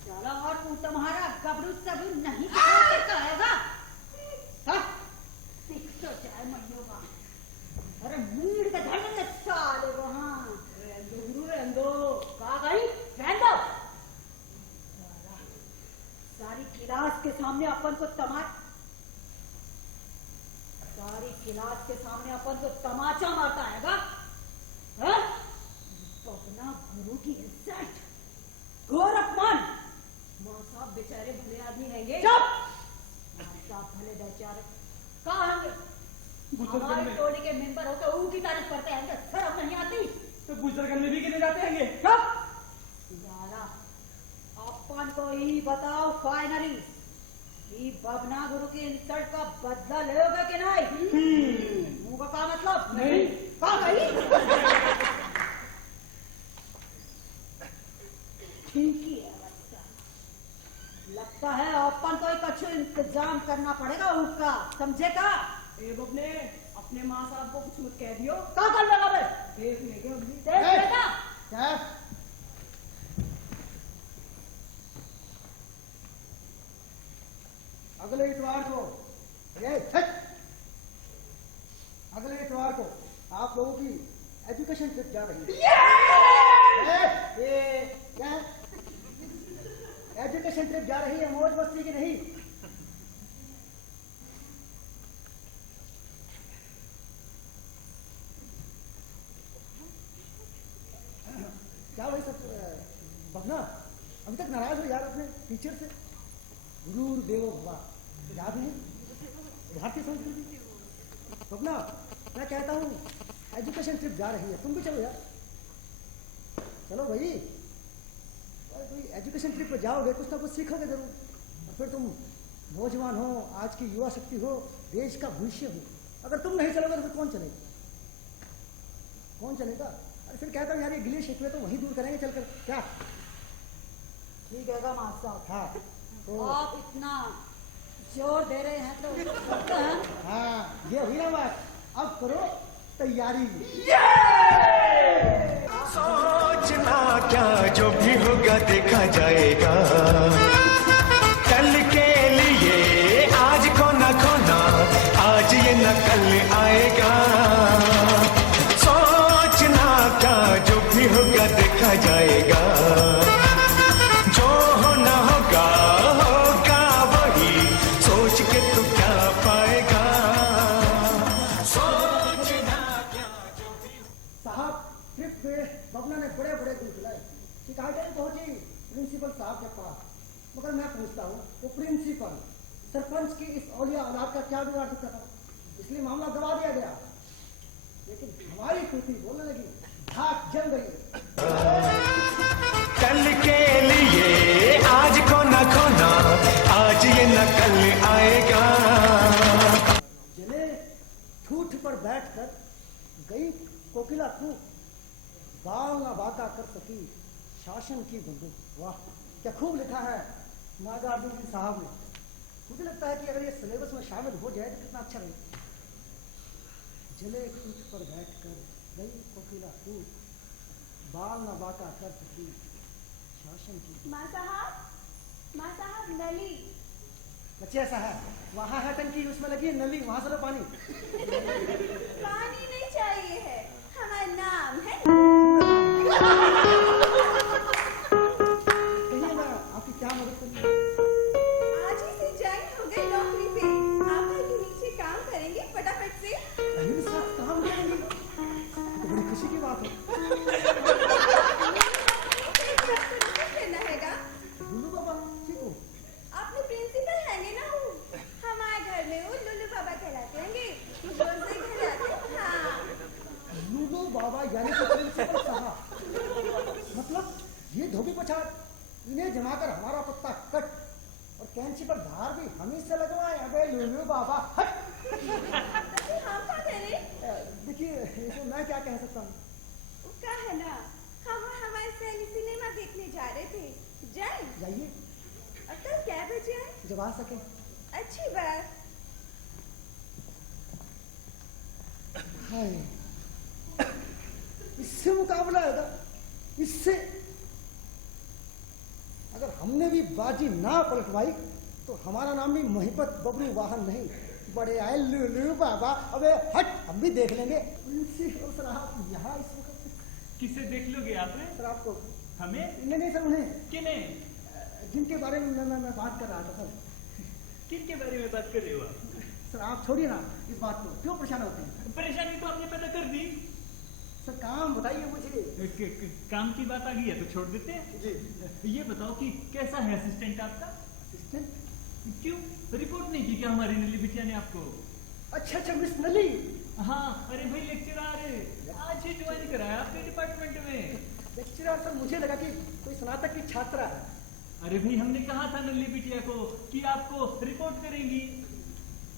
चलो और तू तुम्हारा गबरू सबू नहीं कहेगा, तो चाहे मैयों का, अरे मीड के धड़कन में साले वहाँ, रेंदो, कहाँ गई? रेंदो, सारी क्लास के सामने अपन को तमाचा मारता है बबना गुरु की इज्जत, घोर अपमान। माँ साहब बेचारे भले आदमी रहेंगे, माँ साहब भले बेचारे कहाँ होंगे? हमारे टोली के मेंबर होकर ऊ की तारीफ करते हैं, शर्म नहीं आती? तो बुजुर्ग में भी गिने जाते हैं। अपन को ही बताओ फाइनली कि बबना गुरु की इंसल्ट का बदला लेगा कि नहीं? मुंह का क्या मतलब? नहीं। कहाँ गई? ठीक ही है बच्चा, लगता है अपन को एक अच्छा इंतजाम करना पड़ेगा उसका, समझे का? बबने अपने माँ साहब को कुछ मत कह दियो। क्या कर लेगा बे? देख लेंगे अभी। देख लेगा? क्या? अगले इतवार को, अगले इतवार को आप लोगों की एजुकेशन ट्रिप जा रही है। क्या एजुकेशन ट्रिप जा रही है, मौज मस्ती की नहीं। क्या भाई सब बबना अभी तक नाराज हो यार अपने टीचर से? गुरु देवो भवा, याद नहीं? भारतीय संस्कृति। बबना मैं कहता हूँ एजुकेशन ट्रिप जा रही है, तुम भी चलो यार, चलो भाई। कोई एजुकेशन ट्रिप पर जाओगे कुछ ना कुछ सीखोगे जरूर, और फिर तुम नौजवान हो, आज की युवा शक्ति हो, देश का भविष्य हो। अगर तुम नहीं चलोगे तो फिर कौन चलेगा? कौन चलेगा? अरे फिर कहता हूँ यार ये गिले शिकवे तो वहीं दूर करेंगे चलकर, क्या? ठीक है मास्टर साहब। हाँ तो आप इतना जोर दे रहे हैं तो करते हैं। हाँ ये हुई ना बात, अब करो तैयारी। क्या जो भी होगा देखा जाएगा। कल के लिए आज को न खोना, आज ये न कल आएगा। सोचना क्या जो भी होगा देखा जाएगा। जो होना होगा होगा वही, सोच के तू क्या पाएगा। सोचना क्या जो भी। साहब ट्रिप पे बबना ने बड़े बड़े गुल खिलाए। शिकायतें पहुंची प्रिंसिपल साहब के पास, मगर मैं पूछता हूँ वो प्रिंसिपल सरपंच की इस औलिया औलाद का क्या बिगाड़ सकता था, इसलिए मामला दबा दिया गया। लेकिन हमारी टूटी बोलने लगी, धाक जल गई। कल के लिए आज को न खोना, आज ये न कल आएगा। जले ठूठ पर बैठकर गई कोकिला तू, बाल न बाका कर सकी शासन की बंदूक। वाह क्या खूब लिखा है नागार्जुन साहब ने। मुझे लगता है कि अगर ये सिलेबस में शामिल हो जाए तो कितना अच्छा रहेगा। जले ठूठ पर बैठकर गई कोकिला तू, बाल न बाका कर सकी शासन की। माँ साहब नली। बच्चे ऐसा है, वहाँ है टंकी, उसमें लगी है नली, वहां से लो पानी। पानी नहीं चाहिए है, हमारा नाम है। कहिए ना आपकी क्या मदद करनी है? आज ही से ज्वाइन हो गई नौकरी पे। आप घर के नीचे काम करेंगे फटाफट से। मेरे साथ काम करेंगी तो बड़ी खुशी की बात है। करना हैगा। लुल्लू बाबा ठीक हो? आपने प्रिंसिपल हैंगे ना हूँ। हमारे घर में वो लुल्लू बाबा कहलाते हैंगे। जोर से कहलाते। हाँ लुल्लू बाबा यानी कि प्रिंसिपल साहब, मतलब ये धोबी पछाड़, इन्हें जमाकर हमारा पत्ता कट और कैंची पर धार भी हम ही से लगवाए। अबे लुल्लू बाबा हट। हम क्या करें? देखिए इसमें मैं क्या कह सकता हूँ। क्या है ना, हम और हमारे सहेली सिनेमा देखने जा रहे थे। जाए? जाइए अब कल क्या बजे आए? जब आ सके। अच्छी बात। हाय, इससे मुकाबला होगा, इससे अगर हमने भी बाजी ना पलटवाई तो हमारा नाम भी महिपत बबलू वाहन नहीं, बड़े आए लुल्लू बाबा। अबे हट, हम भी देख लेंगे। प्रिंसिपल सर आप यहाँ इस वक्त किसे देख लोगे आपने? सर आपको? हमें? नहीं सर, उन्हें किन्हें? जिनके बारे में मैं बात कर रहा था सर। किनके बारे में बात कर रहे हो आप? सर आप छोड़िए ना इस बात को, क्यों परेशान होते हैं? परेशानी तो आपने पैदा कर दी। सर काम बताइए मुझे। काम की बात आ गई है तो छोड़ देते हैं। जी ये बताओ कि कैसा है असिस्टेंट आपका? असिस्टेंट? क्यों रिपोर्ट नहीं की क्या हमारी नली बिटिया ने आपको? अच्छा मिस नली। हाँ अरे भाई लेक्चरर आज ही ज्वाइन कराया आपके डिपार्टमेंट में। लेक्चरर सर, मुझे लगा कि कोई स्नातक की छात्रा है। अरे भाई हमने कहा था नली बिटिया को कि आपको रिपोर्ट करेंगी।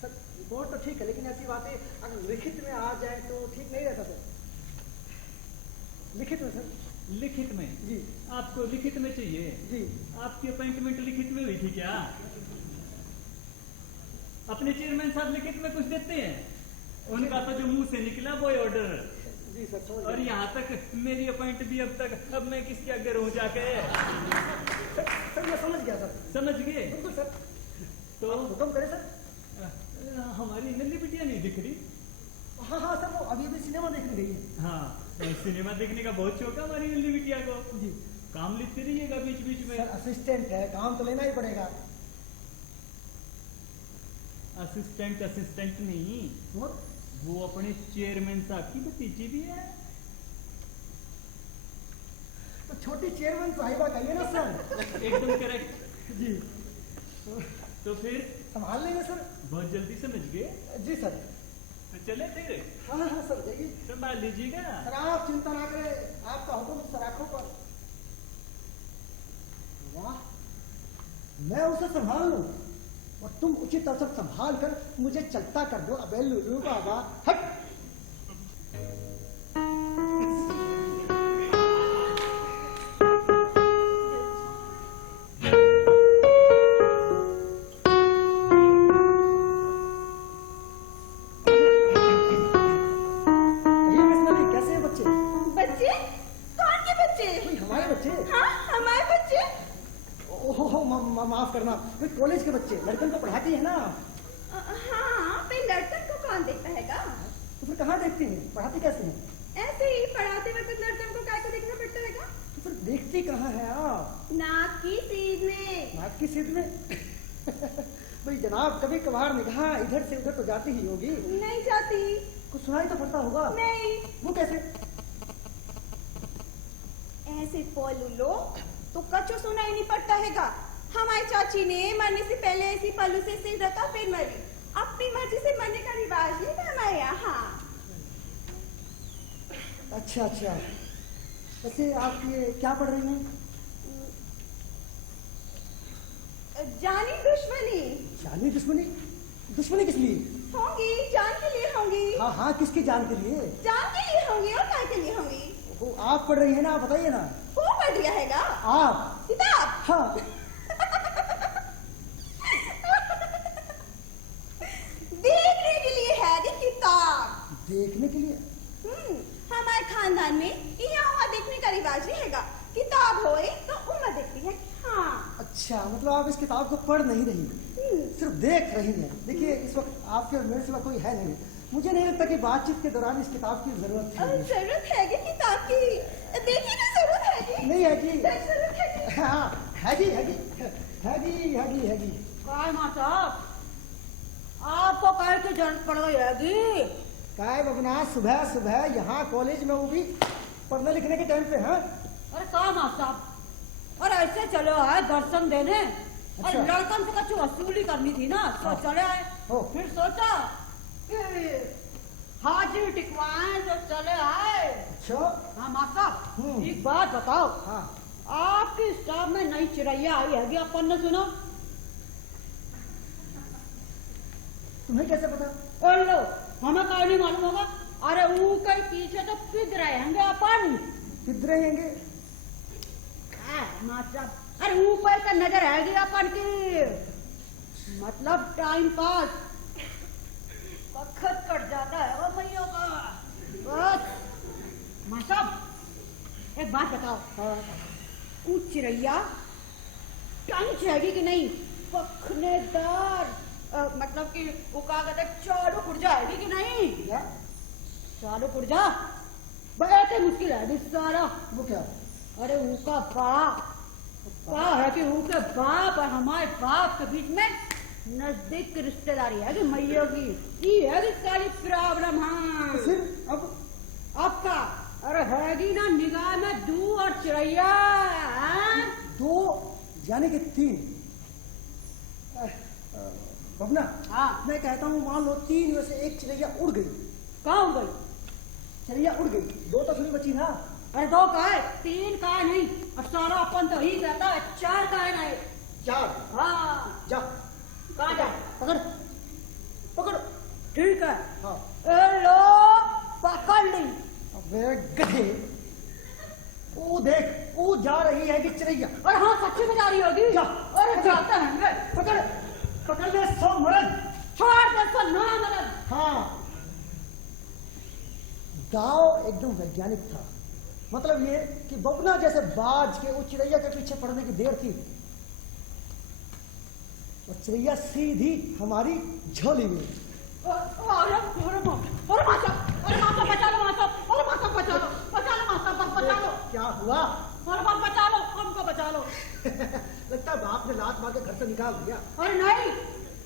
सर रिपोर्ट तो ठीक है, लेकिन ऐसी बातें अगर लिखित में आ जाए तो ठीक नहीं रहता सर। लिखित में सर? लिखित में? जी। आपको लिखित में चाहिए? जी। आपकी अपॉइंटमेंट लिखित में हुई थी क्या? अपने चेयरमैन साहब लिखित में कुछ देते हैं? उनका तो जो मुंह से निकला वो ऑर्डर। जी सर समझ और यहाँ तक मेरी अपॉइंट भी अब तक, अब मैं किसके आगे रहूं जाके? सर मैं समझ गया सर। समझ गए? बिल्कुल सर। तो आप हुक्म करें सर। हमारी नल्ली बिटिया नहीं दिख रही। हाँ सर, वो अभी सिनेमा देखने गई है। हाँ सिनेमा देखने का बहुत शौक है हमारी नल्ली बिटिया को। जी। काम लिखते रहिएगा बीच बीच में। सर असिस्टेंट है, काम तो लेना ही पड़ेगा। असिस्टेंट नहीं, वो अपने चेयरमैन साहब की भतीजी भी है। तो छोटी चेयरमैन साहिबा कहिए ना सर। एकदम करेक्ट जी। तो फिर संभाल लेंगे सर। बहुत जल्दी समझ गए? जी सर। चले फिर? हाँ सर जाइए। संभाल लीजिएगा। सर आप चिंता ना करें, आपका हुक्म सर आंखों पर। वाह, मैं उसे संभाल लूं और तुम उचित अवसर संभाल कर मुझे चलता कर दो। अबे लुल्लू बाबा हट। कैसे हैं बच्चे? बच्चे? कौन के बच्चे? हमारे बच्चे माफ करना, वे कॉलेज के बच्चे लड़कन को पढ़ाती है ना। हाँ, पे लड़कन को कौन देखता हैगा? तो फिर कहाँ देखती हैं, पढ़ाती कैसे हैं? ऐसे ही पढ़ाते वक्त लड़कन को काय को देखना पड़ता हैगा? तो फिर देखती कहाँ है आप? नाक की सीध में। नाक की सीध में? भाई जनाब, कभी कभार निगाह इधर से उधर तो जाती ही होगी। नहीं जाती। कुछ सुनाई तो पड़ता होगा। नहीं। वो कैसे? ऐसे पल्लू लो तो कचो सुनाई नहीं पड़ता हैगा। हमारी चाची ने मरने से पहले ऐसी पल्लू से सिर रखा फिर मरी। अपनी मर्जी से मरने का रिवाज नहीं था हमारे यहाँ। अच्छा अच्छा, वैसे आप ये क्या पढ़ रही हैं? जानी दुश्मनी। जानी दुश्मनी? दुश्मनी किस लिए? होंगी, जान के लिए होंगी। हाँ हाँ, किसकी जान के लिए? जान के लिए होंगी और काय के लिए होंगी? वो आप पढ़ रही है ना, आप बताइए ना। वो पढ़ लिया हैगा? आप? किताब? हाँ। देखने के लिए है ये किताब। देखने के लिए? हमारे खानदान में यहाँ वहाँ देखने का रिवाज नहीं हैगा। किताब होए तो उम्र देखती है। हाँ। अच्छा, मतलब आप इस किताब को पढ़ नहीं रही, सिर्फ देख रही हैं। देखिए, इस वक्त आपके और मेरे सिवा कोई है नहीं। मुझे नहीं लगता कि बातचीत के दौरान इस किताब की जरूरत है। जरूरत है कि किताब की? देखिए ना, जरूरत है कि नहीं है जी। जरूरत है कि? हाँ, हैगी हैगी हैगी हैगी हैगी। काय माँ साहब, आपको काय की जरूरत पड़ गई हैगी? काय बबना, सुबह सुबह यहाँ कॉलेज में, वो भी पढ़ने लिखने के टाइम पे। हाँ, अरे कहा माँ साहब, और ऐसे चलो आए दर्शन देने। और अच्छा। लड़कन से कुछ वसूली करनी थी ना, तो हाँ। चले आए। हो। फिर सोचा कि हाजिरी टिकवाएं, तो चले आए। अच्छा। हाँ माँ साहब, एक बात बताओ। हाँ, आपकी स्टाफ में नई चिड़ैया आई है, अपन ने सुना? तुम्हें कैसे पता? और लो, हमें काय नहीं मालूम होगा। अरे वो कहीं पीछे तो फिद रहे होंगे अपन। फिद रहेंगे? माँ साहब, अरे ऊपर का नजर आएगी अपन की, मतलब टाइम पास। वक्त कट जाता है वो मैयों का। बस माँ साहब, एक बात बताओ। हाँ। वो चिड़ैया टंच हैगी कि नहीं? पखनेदार, मतलब कि वो क्या कहते हैं, चालू पुर्जा हैगी कि नहीं? क्या? चालू पुर्जा बड़े मुश्किल है सारा। वो क्या? अरे उनका बाप क्या है कि उनके बाप और हमारे बाप के बीच में नजदीक की रिश्तेदारी है कि मैयों की। ये है कि सारी प्रॉब्लम। हाँ, तो फिर अब आपका अरे हैगी ना निगाह में दू और चिड़ैया। हाँ? 2 यानी कि 3। बबना, हाँ। मैं कहता हूँ मान लो 3 में से एक चिड़ैया उड़ गई। कहाँ हो गई? चिड़ैया उड़ गई, 2 तो फिर बची ना। अरे 2 का है, 3 का है नहीं। और सारा अपन तो ही कहता है 4 का है नहीं। 4? हाँ, जा, कहाँ जा? पकड़ पकड़। ठीक है। हाँ। ए लो, पकड़ ली। अबे गधे, वो देख, वो जा रही है कि चिड़ैया। और हाँ, सच्ची में जा रही होगी। जा। अरे जाते हैं। पकड़ पकड़ ले, 100 मरद। छोड़ दे सो ना मदद। हाँ, दाव एकदम वैज्ञानिक था। मतलब ये कि बबना जैसे बाज के वो चिड़ैया के पीछे पड़ने की देर थी, और चिड़ैया सीधी हमारी झोली में। बचा लो। क्या हुआ? बचा लो, हमको बचा लो। लगता है बाप ने लात मार के घर से निकाल दिया। अरे नहीं,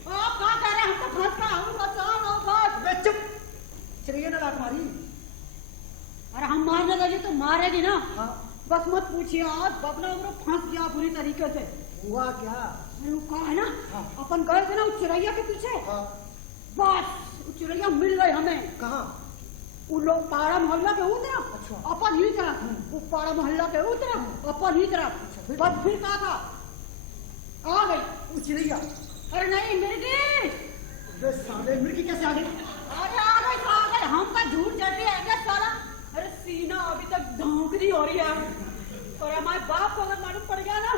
आप कहाँ कह रहे हैं? हम तो फंस गए, हम बचा लो बस। अबे चुप, चिड़ैया ने लात मारी। अरे हम मारने लगे तो मारेगी ना। हाँ। बस मत पूछिए, आज बबना उमरो फंस गया बुरी तरीके से। हुआ क्या? अरे वो कहा है ना, हाँ। अपन गए थे ना उस चिड़ैया के पीछे। हाँ। बस वो चिड़ैया मिल गई हमें। कहाँ? वो लोग पाड़ा मोहल्ला के उतरा, अच्छा। अपन ही तरफ। वो पाड़ा मोहल्ला के उतरा, अपन ही तरफ। बस फिर कहा था, आ गई वो चिड़ैया। अरे नहीं, मिर्गी। अबे साले, मिर्गी कैसे आ गई? अरे आ गई, हम का झूठ चढ़ रही है क्या साला? अरे सीना अभी तक धोखरी हो रही है। और हमारे बाप को अगर मालूम पड़ गया ना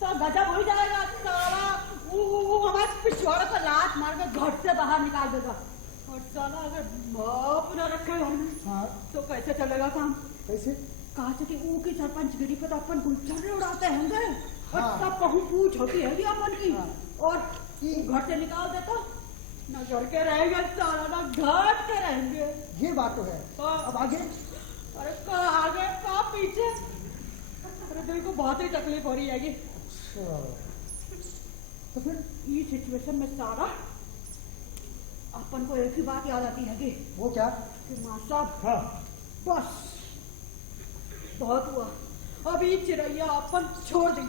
तो गजब हो जाएगा साला। वो हमारे पिछवाड़े पर लात मार के घर से बाहर निकाल देगा। और साला अगर बाप न रखे हम, हाँ। तो कैसे चलेगा काम? कैसे? कहा से कि ऊ की सरपंच गिरी पे तो अपन गुलछर्रे उड़ाते होंगे। हाँ। सब कहूँ पूछ होती है अपन की। हाँ। और घर से निकाल देता न घर के रहेंगे सारा ना घाट के रहेंगे। ये बात तो है। हाँ। अब आगे? अरे का आगे का पीछे, अरे दिल को बहुत ही तकलीफ हो रही है। अच्छा, तो फिर ये सिचुएशन में सारा अपन को एक ही बात याद आती है कि वो क्या? माँ साहब हाँ। बस बहुत हुआ, अभी चिड़ैया अपन छोड़ दी।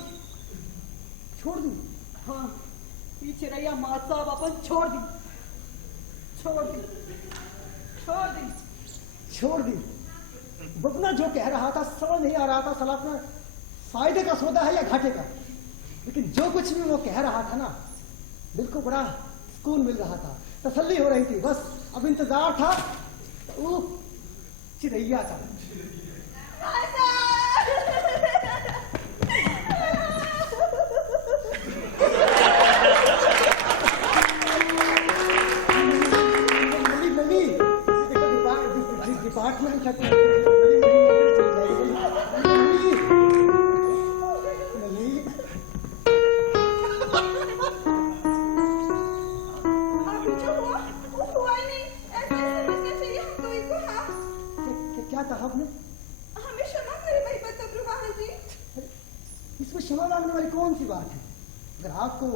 छोड़ दूं? हाँ, ये चिड़ैया माँ साहब अपन छोड़ दी, छोड़ दी, छोड़ दी। छोड़ दी? बबना जो कह रहा था समझ नहीं आ रहा था, साला अपना फायदे का सौदा है या घाटे का। लेकिन जो कुछ भी वो कह रहा था ना, दिल को बड़ा सुकून मिल रहा था, तसल्ली हो रही थी। बस अब इंतजार था वो चिड़ैया का। डिपार्टमेंट क्या कहा आपने? हमें क्षमा करें भाई बतब्रुवाहन जी। इसमें क्षमा मांगने वाली कौन सी बात है? अगर आपको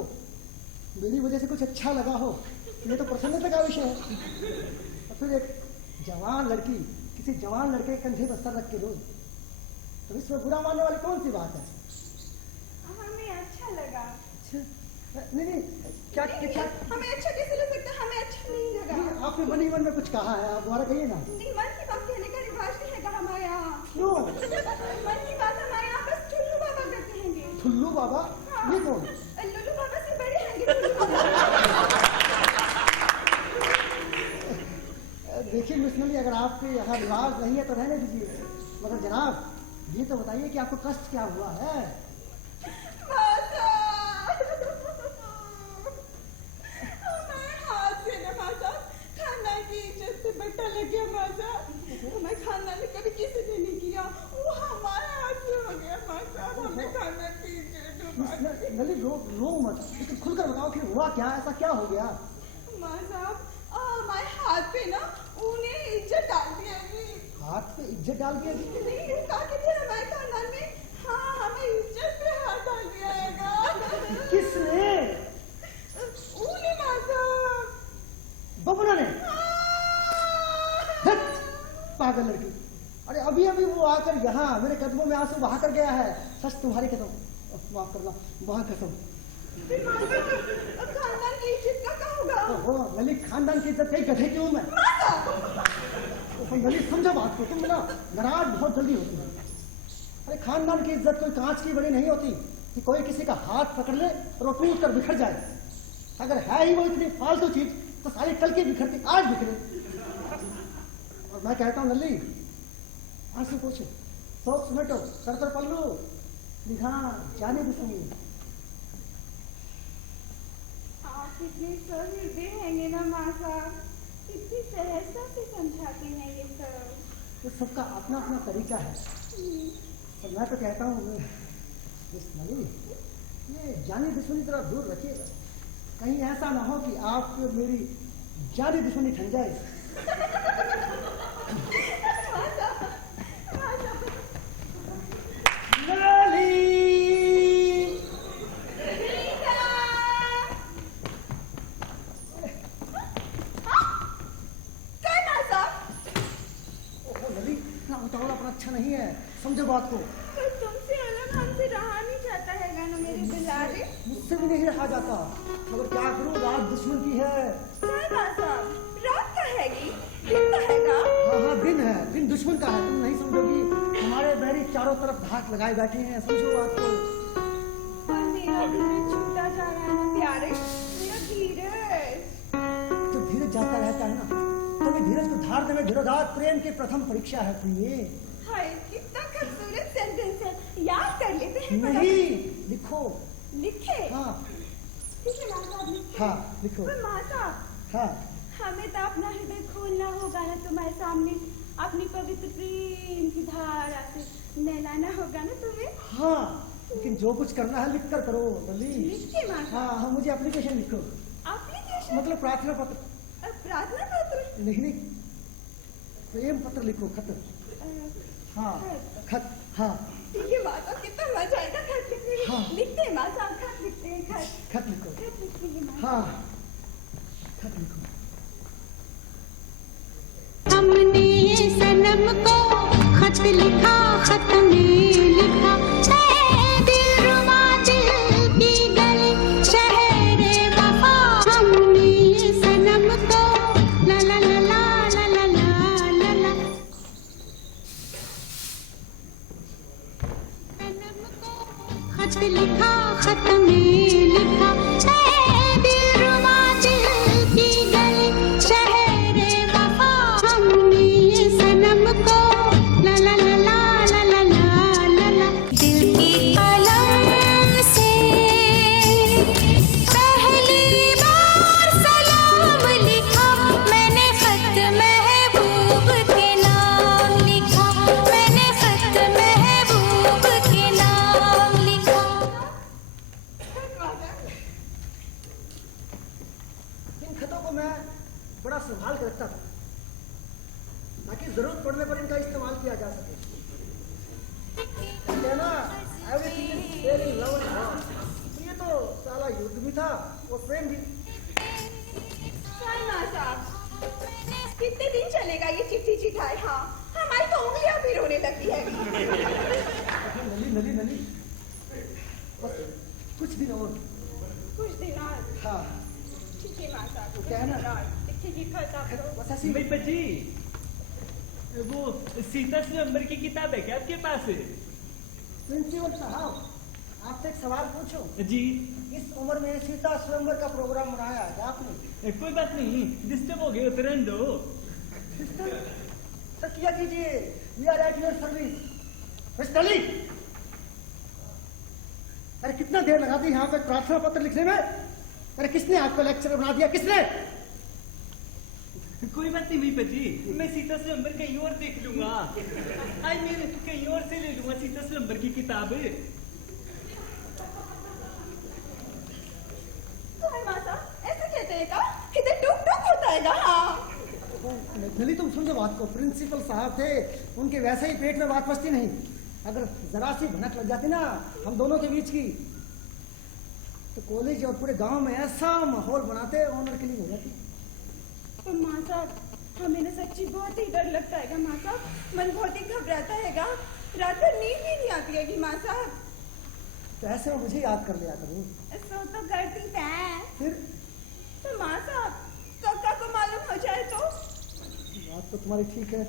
मेरी वजह से कुछ अच्छा लगा हो तो ये तो प्रसन्नता का विषय है। और फिर एक जवान लड़की किसी जवान लड़के के कंधे पर सर रख के रोज, तो इसमें बुरा मानने वाली कौन सी बात है? हमें अच्छा लगा। अच्छा, नहीं क्या क्या? हमें अच्छा कैसे लग सकता है? हमें अच्छा नहीं लगा। नहीं, आपने मन ही मन में कुछ कहा है, आप दोबारा कहिए ना। नहीं, मन की बात कहने का रिवाज नहीं है हमारे यहाँ। क्यों? मन की बात हमारे यहाँ बस ठुल्लू बाबा करते हैं। ठुल्लू बाबा? ये कौन? लुल्लू बाबा से बड़े हैं ठुल्लू बाबा। देखिए मिशनरी, अगर आपके यहाँ रिवाज नहीं है तो रहने दीजिए, मगर जनाब ये तो बताइए कि आपको कष्ट क्या हुआ है? हमारे हाथ से ना माता, खानदान की इज्जत से बट्टा लग गया माता। हमारे खानदान में कभी किसी ने नहीं किया, वो हमारे हाथ से हो गया माता। हमें खानदान की इज्जत। नली रो मत, लेकिन खुलकर बताओ कि हुआ क्या, ऐसा क्या हो गया? माँ साहब, हमारे हाथ पे ना उन्हें इज्जत डाल दिया। हाथ पे इज्जत डाल दिया? नहीं, कहा कहते हमारे खानदान में, हाँ, हमें इज्जत पे हाथ डाल दिया है। किसने? उन्हें माँ साहब। बबना ने? पागल लड़की। अरे अभी अभी वो आकर यहाँ मेरे कदमों में आंसू बहा कर गया है। सच तुम्हारी कसम, माफ करना, वहां कसम। खानदान की इज्जत का क्या होगा? ओहो ललित, खानदान की इज्जत कहीं गधे क्यों मैं? ललित समझो बात को, तुम ना नाराज बहुत जल्दी होती है। अरे खानदान की इज्जत कोई कांच की बड़ी नहीं होती कि कोई किसी का हाथ पकड़ ले और वो टूट कर बिखर जाए। अगर है ही वो इतनी फालतू चीज तो सारी कल की बिखरती आज बिखरे। और मैं कहता हूँ नल्ली, आंसू पोछो, सोच समेटो, सर पर पल्लू, लिखा जाने भी सुनिए। आप इतने सहृदय हैं ना माँ साहब, इतनी सहजता से समझाते हैं ये सब। तो सबका अपना अपना तरीका है। और मैं तो कहता हूँ ये जानी दुश्मनी तरह दूर रखिएगा, कहीं ऐसा ना हो कि आप मेरी जानी दुश्मनी ठन जाए। अच्छा नहीं है, समझो बात को। तो तुमसे अलग हमसे रहा नहीं जाता है ना मेरे दुलारे। मुझसे भी नहीं रहा जाता, मगर क्या करूं, रात दुश्मन की है। रात का हैगी, दिन का हैगा। हाँ दिन है, दिन दुश्मन का है, तुम नहीं समझोगी। हमारे बैरी चारों तरफ धाक लगाए बैठे हैं, समझो बात को। मेरा धीरज छूटा जा रहा है ना प्यारे, मेरा धीरज। तो धीरज जाता रहता है ना, तभी धीरज को धार देने धीरोधार प्रेम की प्रथम परीक्षा है प्रिय। हाय कितना खूबसूरत सेंटेंस है, याद कर लेते हैं। नहीं, लिखो। लिखे? हाँ ठीक है माँ साहब, लिखे। हाँ लिखो। माँ साहब, हाँ हमें तो अपना हृदय खोलना होगा ना तुम्हारे सामने, अपनी पवित्र प्रेम की धारा से नहलाना होगा ना तुम्हें। हाँ, लेकिन जो कुछ करना है लिख कर करो लली। लिख के माँ साहब? हाँ हाँ, मुझे एप्लीकेशन लिखो, एप्लीकेशन मतलब प्रार्थना पत्र। प्रार्थना पत्र? नहीं, प्रेम पत्र लिखो, खत। हाँ खत, हाँ ठीक है माँ साहब, कितना मजा आएगा खत लिखने में। हाँ। लिखते हैं माँ साहब, खत लिखते हैं, खत खत लिखो। खत लिखेंगे माँ हाँ खत लिखो। हमने सनम को खत लिखा, खत में लिखा, ऐ दिलरुबा दिल की गली शहरे वफा। हमने सनम को ला ला ला ला ला ला ला ला। सनम को खत लिखा, खत में लिखा, ऐ दिलरुबा दिल की गली शहरे वफा। हमने सनम को ला ला ला ला ला ला ला ला ला। दिल की कलम से पहली बार सलाम लिखा, मैंने खत महबूब के नाम लिखा, मैंने खत महबूब के नाम लिखा। इन खतों को मैं बड़ा संभाल के रखता था ताकि जरूरत पड़ने पर इनका इस्तेमाल किया जा सके। कहते हैं ना, everything is fair in love and war। तो ये तो साला युद्ध भी था और प्रेम भी। नहीं माँ साहब, कितने दिन चलेगा ये चिट्ठी चिठाई? हाँ, हमारी तो उंगलियां भी रोने लगती है। नली नली नली, बस कुछ दिन और। कुछ दिन और? हाँ ठीक है माँ साहब, तो क्या है ना? कुछ दिन और। लिखेगी खत आप तो। बस ऐसी। भाई बच्ची, वो सीता स्वयंवर की किताब है क्या आपके पास? प्रिंसिपल साहब, आपसे एक सवाल पूछो। जी। इस उम्र में सीता स्वयंवर का प्रोग्राम बनाया है आपने? कोई बात नहीं, डिस्टर्ब हो गए, उतरन दो। तो किया कीजिए, we are at your service. Study. अरे कितना देर लगा दी यहाँ पे प्रार्थना पत्र लिखने में? अरे किसने आपको लेक्चर बना दिया, किसने? कोई बात नहीं भाई बच्ची, मैं सीता स्वयंवर कहीं और देख लूंगा। आई मीन कहीं और से ले लूंगा सीता स्वयंवर की किताब। माँ साहब ऐसे कहते हैं का? इधर टुक टुक होता है का? हाँ। नली तुम समझो बात को, प्रिंसिपल साहब थे, उनके वैसे ही पेट में बात पचती नहीं। अगर जरा सी भनक लग जाती ना हम दोनों के बीच की, तो कॉलेज और पूरे गांव में ऐसा माहौल बनाते ऑनर के लिए हो जाती। तो माँ साहब, हमें ना सच्ची बहुत ही डर लगता है माँ साहब, मन बहुत ही घबराता है। रात भर नींद भी नहीं आती है माँ साहब। तो ऐसे में मुझे याद कर लिया करूँ। सो तो करती है, फिर तो माँ साहब कक्का को मालूम हो जाए तो? बात तो तुम्हारी ठीक है,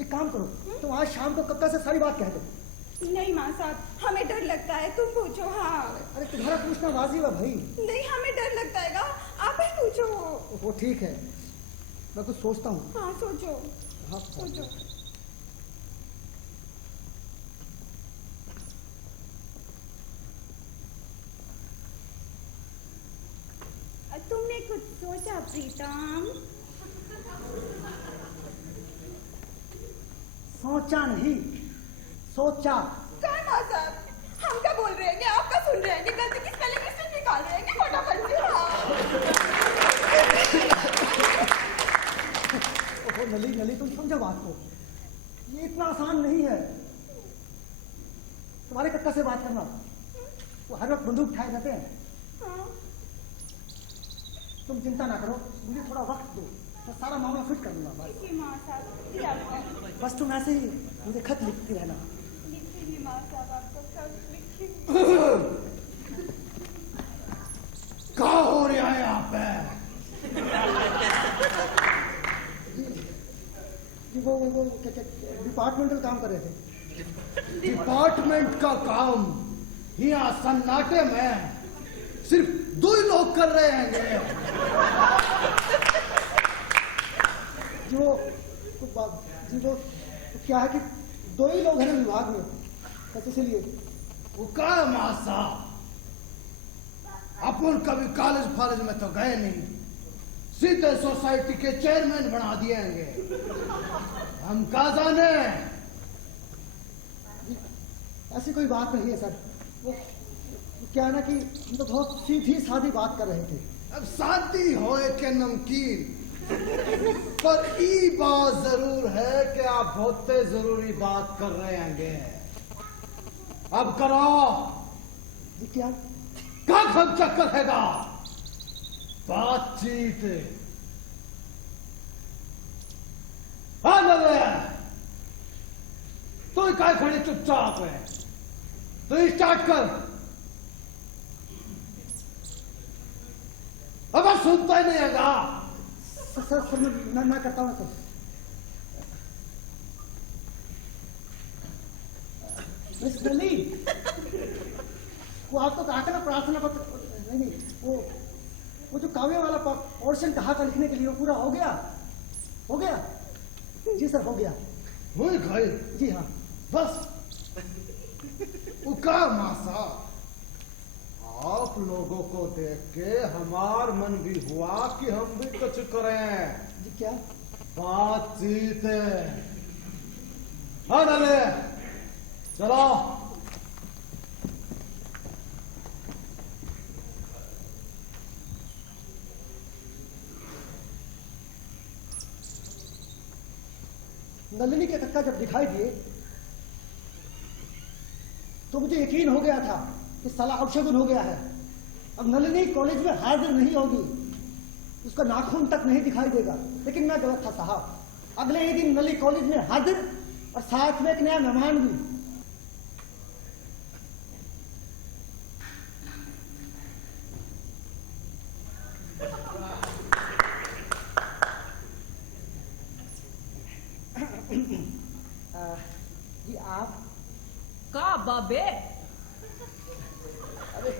एक काम करो, तुम आज शाम को कक्का से सारी बात कह दो। नहीं माँ साहब, हमें डर लगता है, तुम पूछो। हाँ। अरे तुम्हारा पूछना वाजिब है भाई। नहीं, हमें डर लगता है, आप ही पूछो। वो ठीक है, मैं कुछ सोचता हूँ। हाँ सोचो, हाँ सोचो। तुमने कुछ सोचा प्रीतम? सोचा नहीं, सोचा। क्या माँ साहब, हम क्या बोल रहे हैं, आप क्या सुन रहे हैं? गलती की स्पेलिंग मिस्टेक निकाल रहे हैं फटाफट से। ओहो नली नली, तुम समझो बात को, ये इतना आसान नहीं है तुम्हारे कक्का से बात करना। वो हर वक्त बंदूक उठाए रहते हैं। हाँ। तुम चिंता ना करो, मुझे थोड़ा वक्त दो, मैं सारा मामला फिट कर लूंगा। ठीक है माँ साहब, ये आपको बस तुम ऐसे ही मुझे खत लिखती रहना। लिखेगी माँ साहब, आपको सब लिखेगी। क्या हो रहा है यहाँ पे? वो डिपार्टमेंटल काम कर रहे थे। डिपार्टमेंट का काम यहाँ सन्नाटे में सिर्फ 2 ही लोग कर रहे हैं। जो क्या है कि 2 ही लोग हैं ना विभाग में, बस इसलिए। वो क्या मासा, अपन कभी कॉलेज फॉलेज में तो गए नहीं, सीधे सोसाइटी के चेयरमैन बना दिएंगे। हम क्या जाने। ऐसी कोई बात नहीं है सर। वो क्या है ना कि हम तो बहुत सीधी सादी बात कर रहे थे। अब शादी होए के नमकीन, पर ई बात जरूर है कि आप बहुत जरूरी बात कर रहे हैं। अब करो जी क्या? का खम चक्कर हैगा बातचीत। हाँ तो काय खड़े चुपचाप है, तो स्टार्ट कर। अब सुनता ही नहीं हैगा। सर मैं करता हूँ सर। मिस दिल्ली, वो आपको कहा था ना प्रार्थना पत्र, नहीं वो जो काव्य वाला पोर्शन कहा था लिखने के लिए, वो पूरा हो गया? हो गया? जी सर, हो गया। हो गए? जी हाँ। बस उका मासा आप लोगों को देख के हमार मन भी हुआ कि हम भी कुछ करें। जी क्या? बातचीत। हाँ नले, चलो। नलिनी के कक्का जब दिखाई दिए तो मुझे यकीन हो गया था कि साला अपशगुन हो गया है। अब नलिनी कॉलेज में हाजिर नहीं होगी, उसका नाखून तक नहीं दिखाई देगा। लेकिन मैं गलत था साहब। अगले ही दिन नली कॉलेज में हाजिर और साथ में एक नया मेहमान भी। जी आप? का बाबे? अरे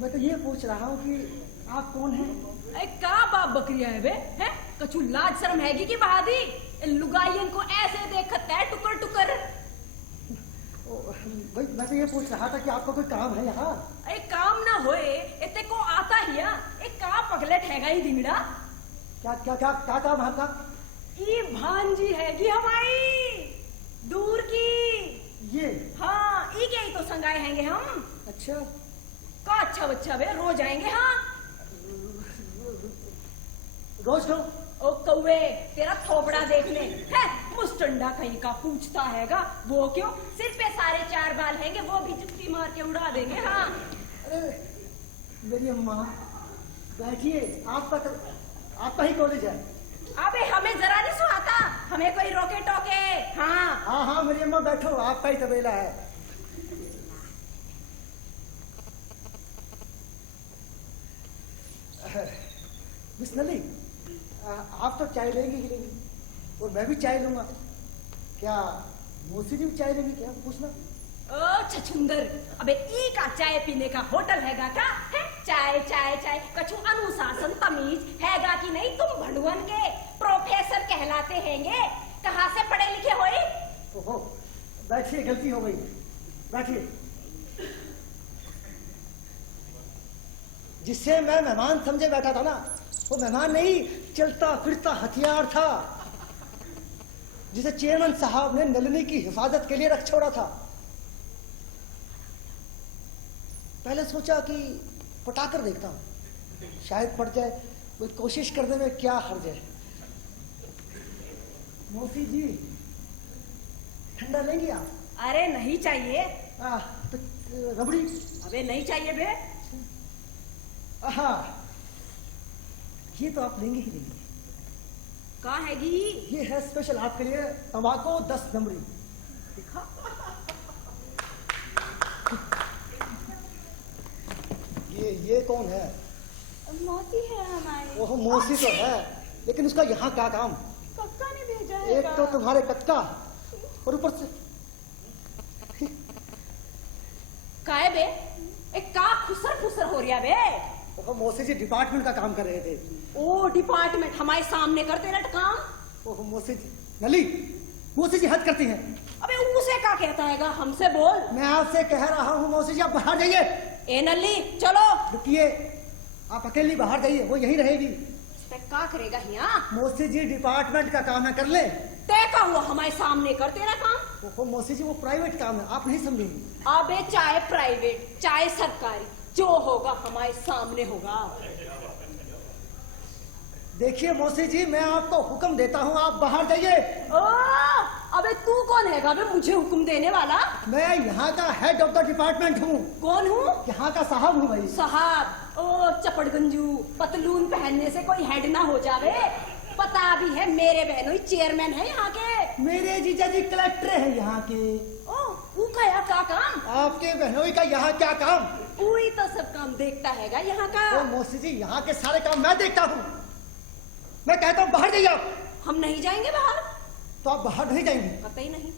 मैं तो ये पूछ रहा हूँ कि आप कौन हैं? अरे का बाप बकरिया है बे? हैं? कछु लाज शर्म हैगी कि बहादी? लुगाइयन को ऐसे देखता है टुकर टुकर। भाई मैं तो ये पूछ रहा था कि आपका कोई काम है यहाँ? अरे काम ना होए इतने को आता ही एक का पगलेट हैगा ही दिंगड़ा। क्या क्या क्या क्या काम है आपका? ये भांजी हैगी हमारी दूर की। ये? हाँ ई के ही तो संगाए हैंगे हम। अच्छा का अच्छा बच्चा बे, रोज आएंगे। हाँ रोज क्यों? ओ कौवे, तेरा थोपड़ा देखने है मुस्टंडा कहीं का पूछता हैगा। वो क्यों? सिर पे सारे 4 बाल हैंगे, वो भी जुत्ती मार के उड़ा देंगे। हाँ अरे मेरी अम्मा बैठिए, आपका ही कॉलेज है। अबे हमें जरा नहीं सुहाता, हमें कोई रोके टोके। हाँ हाँ हाँ मेरी अम्मा बैठो, आपका ही तबेला है। मिस नली, आप तो चाय लेंगे ही लेंगे और मैं भी चाय लूंगा। क्या मौसी जी भी चाय लेंगी क्या? पूछना। ओ छछुंदर, अबे ई का चाय पीने का होटल हैगा का? है चाय चाय चाय, कछु अनुशासन तमीज हैगा कि नहीं? तुम भंडुअन के प्रोफेसर कहलाते हैंगे, कहाँ से पढ़े लिखे होए? ओहो बैठिए, गलती हो गई, बैठिए। जिससे मैं मेहमान समझे बैठा था ना, वो मेहमान नहीं, चलता फिरता हथियार था जिसे चेयरमैन साहब ने नलिनी की हिफाजत के लिए रख छोड़ा था। पहले सोचा कि पटाकर देखता हूं, शायद पड़ जाए, कोई कोशिश करने में क्या हर्ज है। मौसी जी ठंडा लेंगी आप? अरे नहीं चाहिए। तो रबड़ी? अबे नहीं चाहिए बे। हाँ ये तो आप लेंगे ही लेंगे। कहाँ हैगी? ये है स्पेशल आपके लिए, तंबाकू 10 नंबरी। दिखा। ये कौन है? मौसी है हमारी। ओह मौसी तो है, लेकिन उसका यहाँ क्या काम? कक्का ने भेजा एक तो तुम्हारे कक्का और ऊपर से काहे बे? एक का खुसर फुसर हो रहा बे? ओह मौसी जी डिपार्टमेंट का काम कर रहे थे। ओ डिपार्टमेंट हमारे सामने करते रहे काम। ओह मौसी जी, नली मौसी जी हद करती हैं। अबे उसे क्या कहता हैगा, हमसे बोल। मैं आपसे कह रहा हूँ मौसी जी आप बाहर जाइए। ए नल्ली चलो। रुकिए, आप अकेली बाहर जाइए, वो यहीं रहेगी। क्या करेगा यहाँ? मौसी जी डिपार्टमेंट का काम है, कर ले। तय का हुआ हमारे सामने कर तेरा काम। वो मौसी जी वो प्राइवेट काम है, आप नहीं समझेंगी। अबे चाहे प्राइवेट चाहे सरकारी, जो होगा हमारे सामने होगा। देखिए मौसी जी, मैं आपको हुक्म देता हूँ, आप बाहर जाइए। अबे तू कौन है बे मुझे हुक्म देने वाला? मैं यहाँ का हेड ऑफ द डिपार्टमेंट हूँ। कौन हूँ? यहाँ का साहब हूँ भाई। साहब? ओ चपड़गंजू, पतलून पहनने से कोई हेड ना हो जावे। पता भी है मेरे बहनों चेयरमैन है यहाँ के। मेरे जीजा जी कलेक्टर है यहाँ के। ओ वो क्या काम? आपके बहनोई का यहाँ क्या काम? पूरी तो सब काम देखता हैगा यहाँ का। ओ मौसी जी, यहाँ के सारे काम मैं देखता हूँ। मैं कहता हूँ बाहर जाइए आप। हम नहीं जाएंगे बाहर। तो आप बाहर नहीं जाएंगे? कतई नहीं।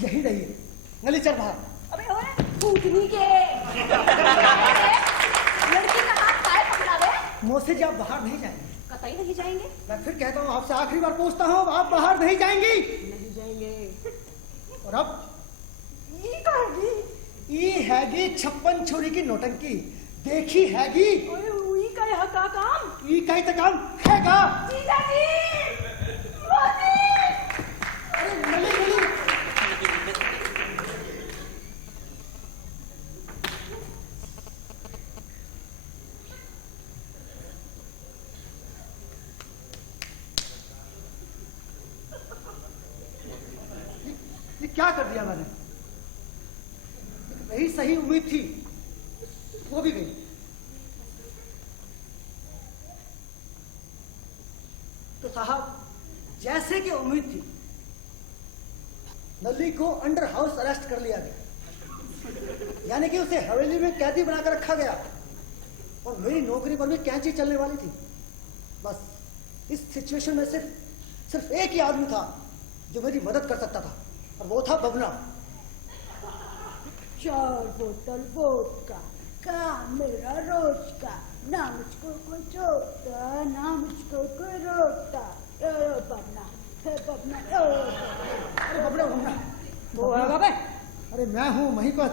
यही रहिए, नली चल बाहर। अबे ओए भूतनी के लड़की का हाथ काहे पकड़ा बे? मौसी जी आप बाहर नहीं जाएंगे? कतई नहीं जाएंगे। मैं फिर कहता हूँ, आपसे आखिरी बार पूछता हूँ, आप बाहर नहीं जाएंगी? नहीं जाएंगे। और अब ये कहेगी? ई हैगी 56 छुरी की नोटंकी, देखी हैगी। ओए उई का यहाँ का काम? ई कहीं तक काम हैगा। जीजा जी, मोदी। अरे नली नली। ये क्या कर दिया मैंने? वही सही उम्मीद थी, वो भी गई। तो साहब जैसे कि उम्मीद थी, नली को अंडर हाउस अरेस्ट कर लिया गया, यानी कि उसे हवेली में कैदी बनाकर रखा गया और मेरी नौकरी पर भी कैंची चलने वाली थी। बस इस सिचुएशन में सिर्फ एक ही आदमी था जो मेरी मदद कर सकता था, और वो था बबना। 4 बोतल वोडका का मेरा रोज का, ना मुझको कोई छोड़ता ना मुझको कोई रोकता। बबना बबना। अरे बबना बबना वो है बाबे? अरे मैं हूँ महिपत।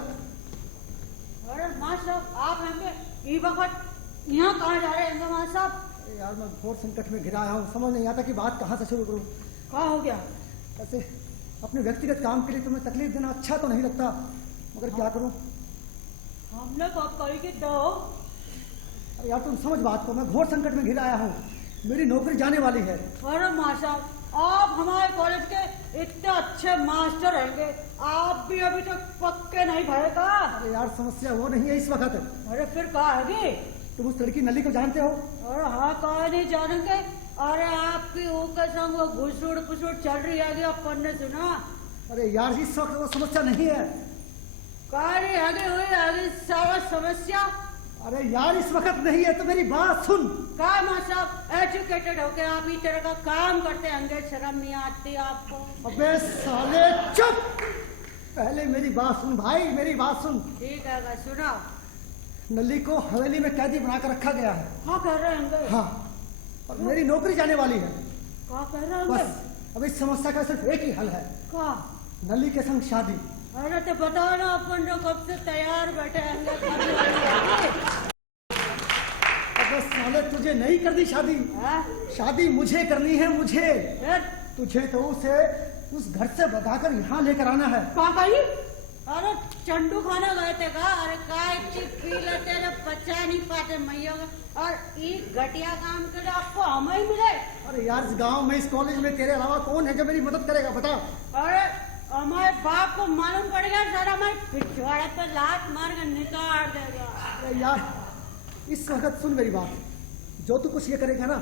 अरे माँ साहब आप हैं? ये वक्त यहाँ कहाँ जा रहे हैं माँ साहब? अरे यार मैं घोर संकट में घिरा आया हूँ, समझ नहीं आता कि बात कहाँ से शुरू करूँ। क्या हो गया? ऐसे अपने व्यक्तिगत काम के लिए तुम्हें तकलीफ देना अच्छा तो नहीं लगता, मगर क्या करूं? हमने कब कही कि दो? अरे यार तुम समझ बात को, मैं घोर संकट में घिर आया हूँ, मेरी नौकरी जाने वाली है। अरे माँ साहब आप हमारे कॉलेज के इतने अच्छे मास्टर रहेंगे, आप भी अभी तक पक्के नहीं भरे का? अरे यार समस्या वो नहीं है इस वक्त। अरे फिर कहा है? तुम उस लड़की नली को जानते हो? अरे हाँ कहा नहीं जानेंगे। अरे आपकी वो के संग वो घुसुड़ पुसुड़ चल रही है, अपन ने सुना? अरे यार इस वक्त वो समस्या नहीं है। कार्य आगे हुई आगे सारा समस्या। अरे यार इस वक्त नहीं है, तो मेरी बात सुन। का माँ साहब एजुकेटेड होके आप इस तरह का काम करते होंगे, शर्म नहीं आती आपको? अबे साले चुप, पहले मेरी बात सुन भाई, मेरी बात सुन। ठीक है सुनाओ। नली को हवेली में कैदी बनाकर रखा गया है। हाँ कह रहे होंगे। हाँ, और मेरी नौकरी जाने वाली है। क्या कह रहे होंगे? बस अब इस समस्या का सिर्फ एक ही हल है। क्या? नली के संग शादी। अरे तो बताओ ना, अपन जो कब से तैयार बैठे हैं। अबे साले तुझे नहीं करनी शादी। शादी मुझे करनी है, मुझे। तुझे तो उसे उस घर से भगाकर यहाँ लेकर आना है। पापाई? अरे चंडू खाना गए थे का? अरे काय पी लेते रे, बच्चा नहीं पाते मैया का। और एक घटिया काम के लिए आपको हम ही मिले? अरे यार इस गांव में, इस कॉलेज में तेरे अलावा कौन है जो मेरी मदद करेगा, बता। अरे हमारे बाप को मालूम पड़ेगा, सर हमारे पिछवाड़े पे लात मार कर निकाल देगा। अरे यार इस वक्त सुन मेरी बात, जो तू कुछ ये करेगा ना,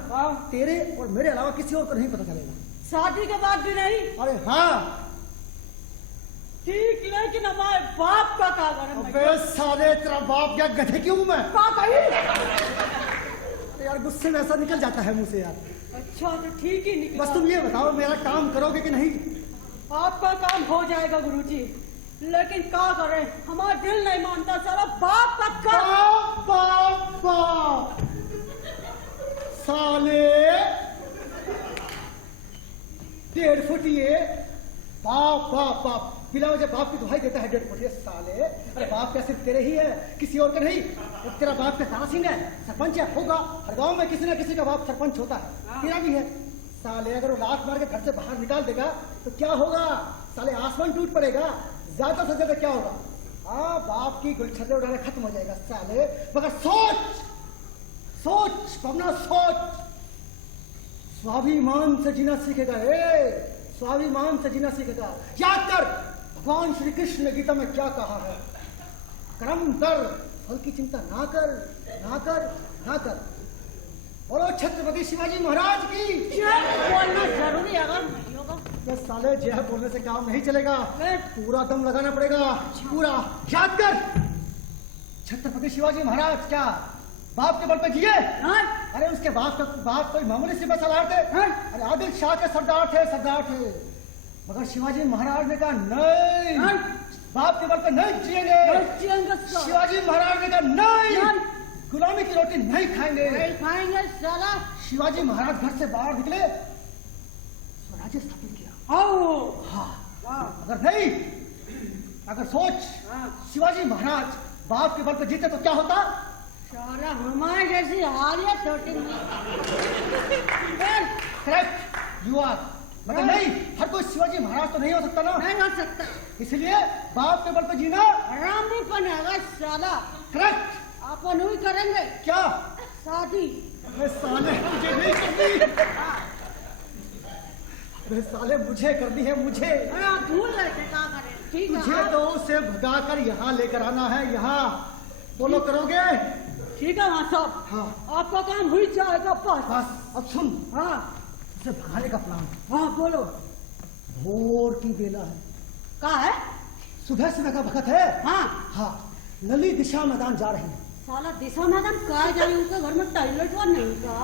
तेरे और मेरे अलावा किसी और को नहीं पता चलेगा। शादी के बाद भी नहीं? अरे हाँ ठीक, लेकिन हमारे बाप का क्या करें? अबे साले तेरा बाप क्या गधे क्यों मैं? यार गुस्से में ऐसा निकल जाता है मुंह से यार। अच्छा तो ठीक ही निकला। बस तुम ये बताओ मेरा काम करोगे कि नहीं? आपका काम हो जाएगा गुरुजी, लेकिन क्या करें, हमारा दिल नहीं मानता। सारा बाप का काम। बाप साले 1.5 फुटिए बाप बाप बाप बिना वजह बाप की दुहाई देता है। 1.5 फुटिए साले। अरे बाप क्या सिर्फ तेरे ही है, किसी और का नहीं? तेरा बाप क्या तारा सिंह है, सरपंच है? होगा, हर गांव में किसी ना किसी का बाप सरपंच होता है, तेरा भी है। साले अगर वो लात मार के घर से बाहर निकाल देगा तो क्या होगा? साले आसमान टूट पड़ेगा, ज्यादा से ज्यादा क्या होगा? हाँ, बाप की गुलछर्रे उड़ाना खत्म हो जाएगा साले। मगर सोच सोच पवना सोच, स्वाभिमान से जीना सीखेगा। स्वाभिमान से जीना सीखेगा। याद कर भगवान श्री कृष्ण ने गीता में क्या कहा है? कर्म कर, फल की चिंता ना कर, ना कर, ना कर। बोलो छत्रपति शिवाजी महाराज की। बोलना जरूरी है अगर ये साले जय बोलने से काम नहीं चलेगा, पूरा दम लगाना पड़ेगा, पूरा। याद कर छत्रपति शिवाजी महाराज क्या बाप के बल पे जिए? अरे उसके बाप कोई मामूली सिपह सलार थे? अरे आदिल शाह के सरदार थे। मगर शिवाजी महाराज ने कहा नहीं, बाप के बल पे नहीं जिएंगे। शिवाजी महाराज ने कहा नहीं, गुलामी की रोटी नहीं खाएंगे। साला शिवाजी महाराज घर से बाहर निकले, स्वराज्य स्थापित किया। हाँ, अगर सोच शिवाजी महाराज बाप के बल पे जीते तो क्या होता? साला हमारे जैसी हालियत छोटी करेक्ट यू आर। मगर नहीं, हर कोई शिवाजी महाराज तो नहीं हो सकता ना। नहीं हो सकता, इसलिए बाप के बल पे जीना आराम नहीं बनेगा साला। करेक्ट। अपन ही करेंगे क्या? शादी। अरे साले मुझे नहीं करनी। अरे साले मुझे करनी है, मुझे। अरे आप भूल गए थे, क्या करें? ठीक है, तुझे तो उसे भगाकर यहाँ लेकर आना है। यहाँ बोलो करोगे? ठीक है वहाँ साहब। हाँ, आपका काम हुई जाएगा। बस अब सुन, हाँ उसे भगाने का प्लान। हाँ बोलो। भोर की बेला है, कहा है? सुबह का वक्त है। हाँ, नली दिशा मैदान जा रहे हैं। साला दिशा मैदान कहा जाए? उनके घर में टॉयलेट वा नहीं का?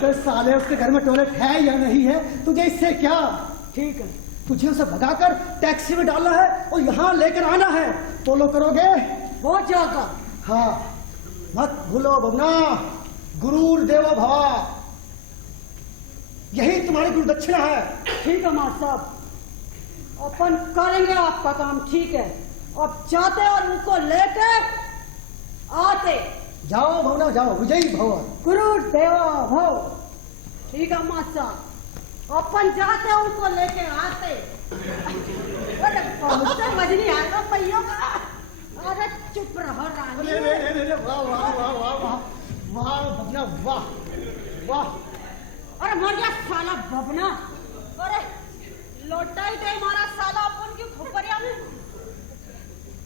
तो साले उसके घर में टॉयलेट है या नहीं है, तुझे इससे क्या? ठीक है, तुझे उसे भगाकर टैक्सी में डालना है और यहाँ लेकर आना है। बोलो करोगे? हो जाएगा। हाँ, मत भूलो भवना, गुरूर देवो भवा, यही तुम्हारी गुरु दक्षिणा है। ठीक है मार साहब, अपन करेंगे आपका काम। ठीक है, अब जाते और उनको लेके आते। जाओ भवना जाओ, विजयी भव। गुरु देवा भव। ठीक है मार साहब, अपन जाते उनको लेके आते। अरे पहुंचते मजनी आएगा पहियों का। अरे चुप रहो रानी। वाह वाह वाह वाह वाह वाह भवना, वाह वाह। अरे मर गया साला बबना। अरे लौटा ही दे हमारा साला अपन की खोपरिया में।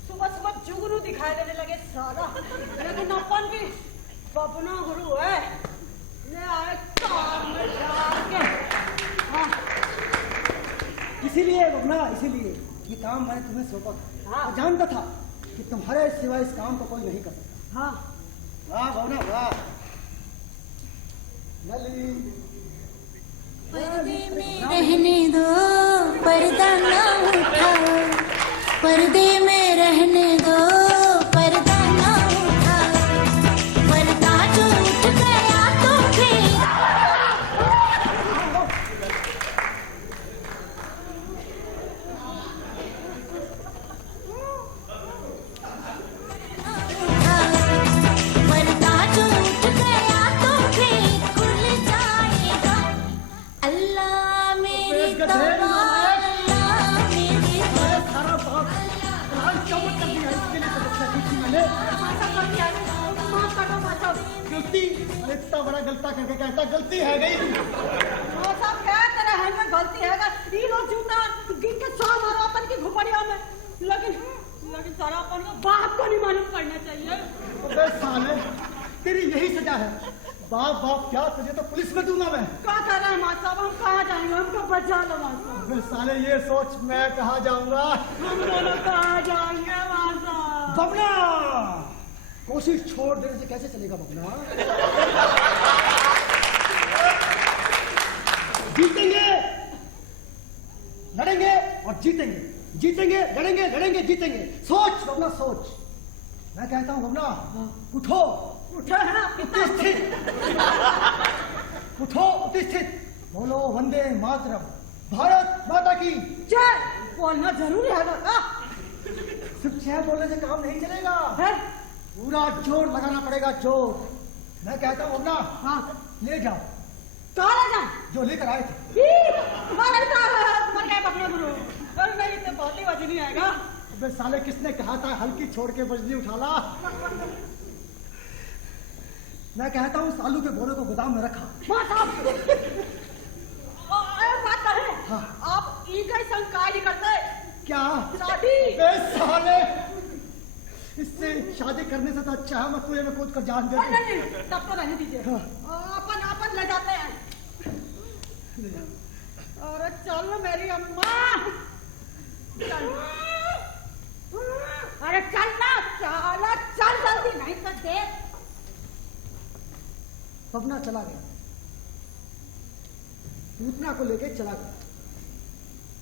सुबह जुगनू दिखाई देने लगे साला, लेकिन अपन भी बबना गुरु है। ले आए कार में डाल के। हाँ, इसीलिए भवना, इसीलिए ये काम मैंने तुम्हें सौंपा। हाँ। जानता था कि तुम्हारे सिवा इस काम को कोई नहीं कर सकता। हाँ, वाह भवना वाह। नली पर्दे में रहने दो, पर्दा ना उठाओ, पर्दे में रहने दो, पर्दा ना उठाओ, पर्दा जो उठ गया तो फिर पर्दा जो उठ गया तो फिर खुल जाएगा। अल्लाह मेरी तौबा, अल्लाह मेरी सारा बात चौपट कर दिया, इसके लिए तो बच्चा की थी मैंने। गलती, इतना बड़ा गलता करके कहता गलती है गई। गलती है। ये लोग जूता गिन के सौ मारो अपन की घुपड़िया में, लेकिन सारा अपन को बाप को नहीं मालूम पड़ना चाहिए। अबे साले, तेरी यही सजा है। बाप क्या, तुझे तो पुलिस में दूंगा मैं। क्या कर रहे हैं माँ साहब? हम कहाँ जाएंगे? हमको बचा लो माँ साहब। अबे साले, ये सोच मैं कहाँ जाऊंगा। हम दोनों कहाँ जाएंगे माँ साहब? बबना, कोशिश छोड़ देने से कैसे चलेगा बबना? जीतेंगे, लड़ेंगे और जीतेंगे, जीतेंगे, लड़ेंगे, लड़ेंगे, जीतेंगे। सोच बबना सोच। मैं कहता हूँ बबना, उठो। उठो है ना? प्रतिष्ठित उठो, प्रतिष्ठित बोलो वंदे मातरम, भारत माता की जय। बोलना जरूरी है ना? सिर्फ जय बोलने से काम नहीं चलेगा, है? पूरा जोर लगाना पड़ेगा, जोर। मैं कहता हूँ अपना, हाँ, ले जाओ कहाँ ले जाए? जो लेकर आए थे। तुम्हारे मर गए अपना गुरु। अरे नहीं तो बहुत ही वजन नहीं आएगा। अबे साले किसने कहा था हल्की छोड़ के बजली उठा ला? मैं कहता हूँ उस आलू के बोरे को गोदाम में रखा। बात आप बात है। हाँ। आप इनका संग काय नहीं करते क्या? शादी। बे साले इससे शादी करने से तो अच्छा है मैं कुएं में कूद कर जान दे। नहीं तब तो रहने दीजिए। हाँ। अपन ले जाते हैं। अरे चल मेरी अम्मा चल। अरे चल ना चल जल्दी नहीं तो देख। पवना चला गया, पूतना को लेके चला गया,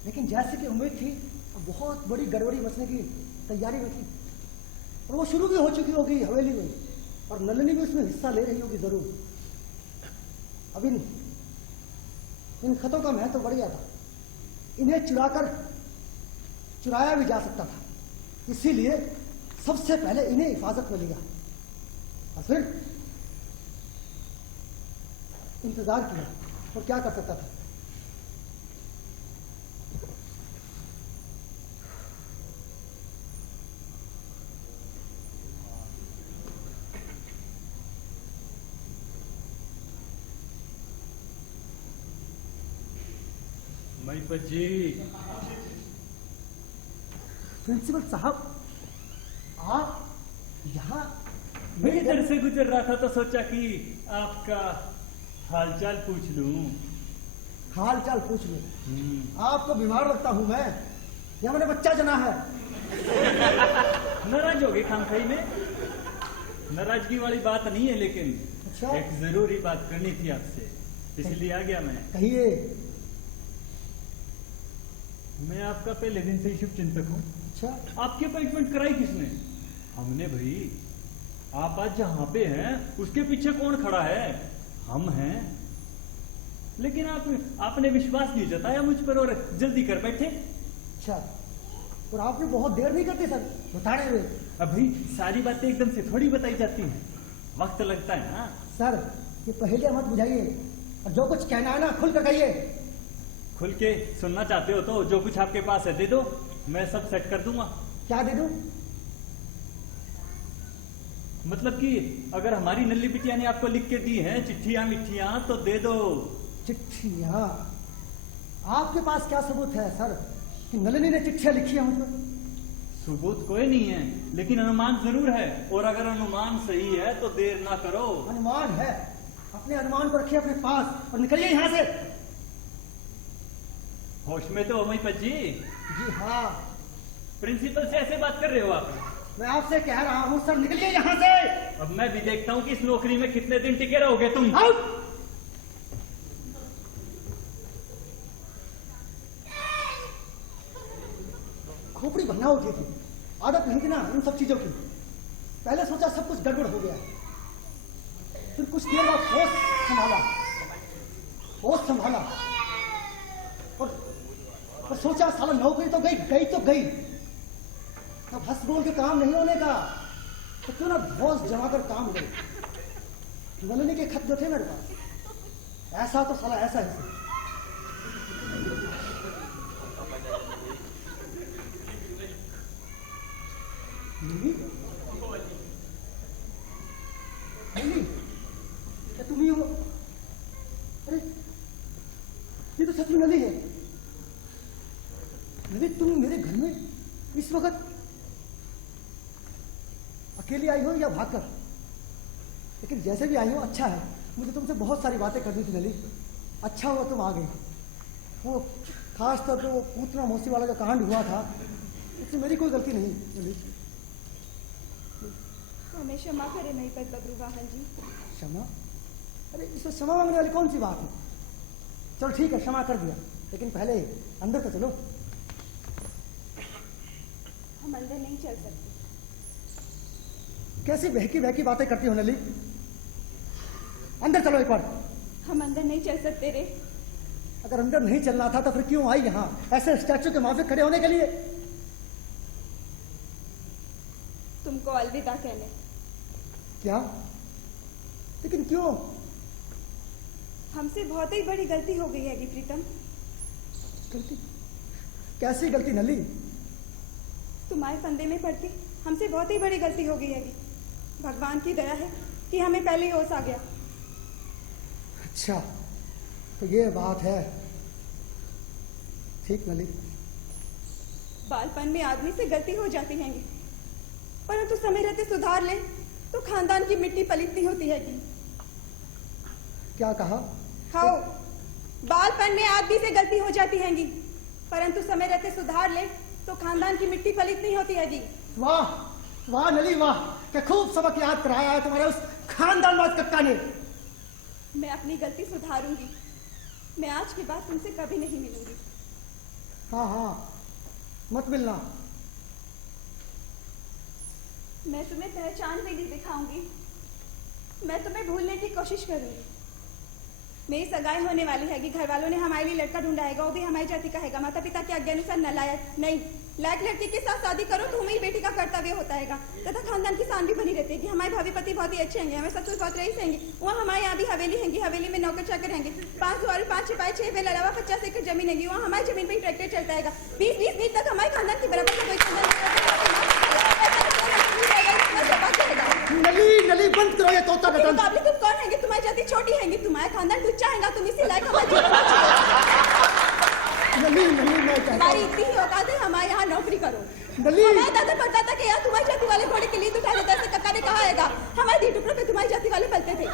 लेकिन जैसे कि उम्मीद थी बहुत बड़ी गड़बड़ी मचने की तैयारी में थी और वो शुरू भी हो चुकी होगी हवेली में और नलिनी भी उसमें हिस्सा ले रही होगी जरूर। अब इन खतों का महत्व बढ़ गया था, इन्हें चुराया भी जा सकता था, इसीलिए सबसे पहले इन्हें हिफाजत में लिया और फिर इंतजार किया। और क्या कर सकता था? महिपत जी। प्रिंसिपल साहब आप यहाँ? मैं इधर से गुजर रहा था तो सोचा कि आपका हालचाल पूछ लूं। हाल चाल पूछ लो। आपको बीमार लगता हूं मैं या मैंने बच्चा जना है? नाराज हो गए खामखाई में? नाराजगी वाली बात नहीं है, लेकिन अच्छा। एक जरूरी बात करनी थी आपसे, इसलिए आ गया मैं। कहिए। मैं आपका पहले दिन से ही शुभ चिंतक हूँ। अच्छा। आपकी अपॉइंटमेंट कराई किसने? हमने भाई। आप आज जहाँ पे हैं उसके पीछे कौन खड़ा है? हम हैं। लेकिन आपने विश्वास नहीं जताया मुझ पर और जल्दी कर बैठे। अच्छा, और आपने बहुत देर नहीं करती सर बताने हुए। अभी सारी बातें एकदम से थोड़ी बताई जाती हैं, वक्त लगता है ना। सर ये पहेलियां मत बुझाइए और जो कुछ कहना है ना खुल कर कहिए। खुल के सुनना चाहते हो तो जो कुछ आपके पास है दे दो, मैं सब सेट कर दूंगा। क्या दे दूं? मतलब कि अगर हमारी नल्ली बिटिया ने आपको लिख के दी है चिट्ठियां मिट्ठियां तो दे दो। चिट्ठियां? आपके पास क्या सबूत है सर कि नलिनी ने चिट्ठियां लिखी है मुझ पर? सबूत कोई नहीं है, लेकिन अनुमान जरूर है, और अगर अनुमान सही है तो देर ना करो। अनुमान है? अपने अनुमान को रखिए अपने पास और निकलिए यहाँ से। होश में तो हो महिपत जी? जी हाँ। प्रिंसिपल से ऐसे बात कर रहे हो आप? मैं आपसे कह रहा हूँ सर निकलिए यहाँ से। अब मैं भी देखता हूँ कि इस नौकरी में कितने दिन टिके रहोगे तुम। आउट। खोपड़ी भरना होती थी, आदत नहीं थी ना इन सब चीजों की। पहले सोचा सब कुछ गड़बड़ हो गया, फिर कुछ देर बाद होश संभाला और सोचा साला नौकरी तो गई तो गई। अब हंस बोल के काम नहीं होने का, तो क्यों ना होश जमाकर काम ले। नलिनी के खत जो थे मेरे पास, ऐसा तो साला ऐसा ही। क्या तुम ही हो? अरे ये तो सच में नली है। नली तुम मेरे घर में इस वक्त अकेली आई हो या भागकर? लेकिन जैसे भी आई हो अच्छा है, मुझे तुमसे बहुत सारी बातें करनी थी नली। अच्छा हुआ तुम आ गई। वो खास तौर पे वो पूतना मौसी वाला जो कांड हुआ था, इसमें मेरी कोई गलती नहीं नली। हमें क्षमा करें महिपत बबरू वाहन जी। क्षमा? अरे इसमें क्षमा मांगने वाली कौन सी बात है? चलो ठीक है क्षमा कर दिया, लेकिन पहले अंदर तो चलो। हम अंदर नहीं चल सकते। कैसी बहकी बहकी बातें करती हो नली? अंदर चलो एक बार। हम अंदर नहीं चल सकते रे। अगर अंदर नहीं चलना था तो फिर क्यों आई यहाँ ऐसे स्टैचू के माफिक खड़े होने के लिए? तुमको अलविदा कहने। क्या? लेकिन क्यों? हमसे बहुत ही बड़ी गलती हो गई है प्रीतम। गलती? कैसी गलती नली? तुम्हारे फंदे में पड़ के हमसे बहुत ही बड़ी गलती हो गई है। भगवान की दया है कि हमें पहले ही होश आ गया। अच्छा, तो ये बात है। ठीक नली। बालपन में आदमी से गलती हो जाती है, परंतु समय रहते सुधार ले तो खानदान की मिट्टी पलीतनी होती है। क्या कहा? हाँ, बालपन में आदमी से गलती हो जाती है, परंतु समय रहते सुधार ले तो खानदान की मिट्टी पलीतनी होती है। वाह वाह नली वाह, क्या खूब सबक याद कराया है तुम्हारे उस खानदानवाज कक्का ने। मैं अपनी गलती सुधारूंगी। मैं आज के बाद तुमसे कभी नहीं मिलूंगी। हाँ हाँ, मत मिलना। मैं तुम्हें पहचान भी नहीं दिखाऊंगी। मैं तुम्हें भूलने की कोशिश करूंगी। मेरी सगाई होने वाली है कि घर वालों ने हमारे लिए लड़का ढूंढाएगा, वो भी हमारी जाति का है। माता पिता के आज्ञानुसार नालायक नहीं, लायक लड़के के साथ शादी करो तो मेरी बेटी का कर्तव्य होता है तथा खानदान की शान भी बनी रहती है कि हमारे भाभी पति बहुत ही अच्छे होंगे, हमें ससुर बहुत रईस होंगे। वहाँ हमारे यहाँ भी हवेली हैगी, हवेली में नौकर चाकर रहेंगे। 5 द्वार 5 सिपाही 6 बेल अलावा 50 एकड़ जमीन हैगी। वहाँ हमारी जमीन पर ट्रैक्टर चलता है। 20-20 मिनट तक हमारे खानदान की बराबर का कोई नली नली बंद करो ये तोता तुम कौन हैंगे? तुम्हारी जाति छोटी हैंगी, तुम्हारा खानदान लुच्चा हैगा, तुम इसी लायक हमारे नली नली मैं कहता तुम्हारी इतनी ही औकात है हमारे यहाँ नौकरी करो। नली हमारे दादा परदादा के यहाँ तुम्हारी जाति वाले घोड़े के लिए उठा देता है। कक्का ने कहा हैगा हमारे 2 टुकड़ों पे तुम्हारी जाति वाले पलते थे।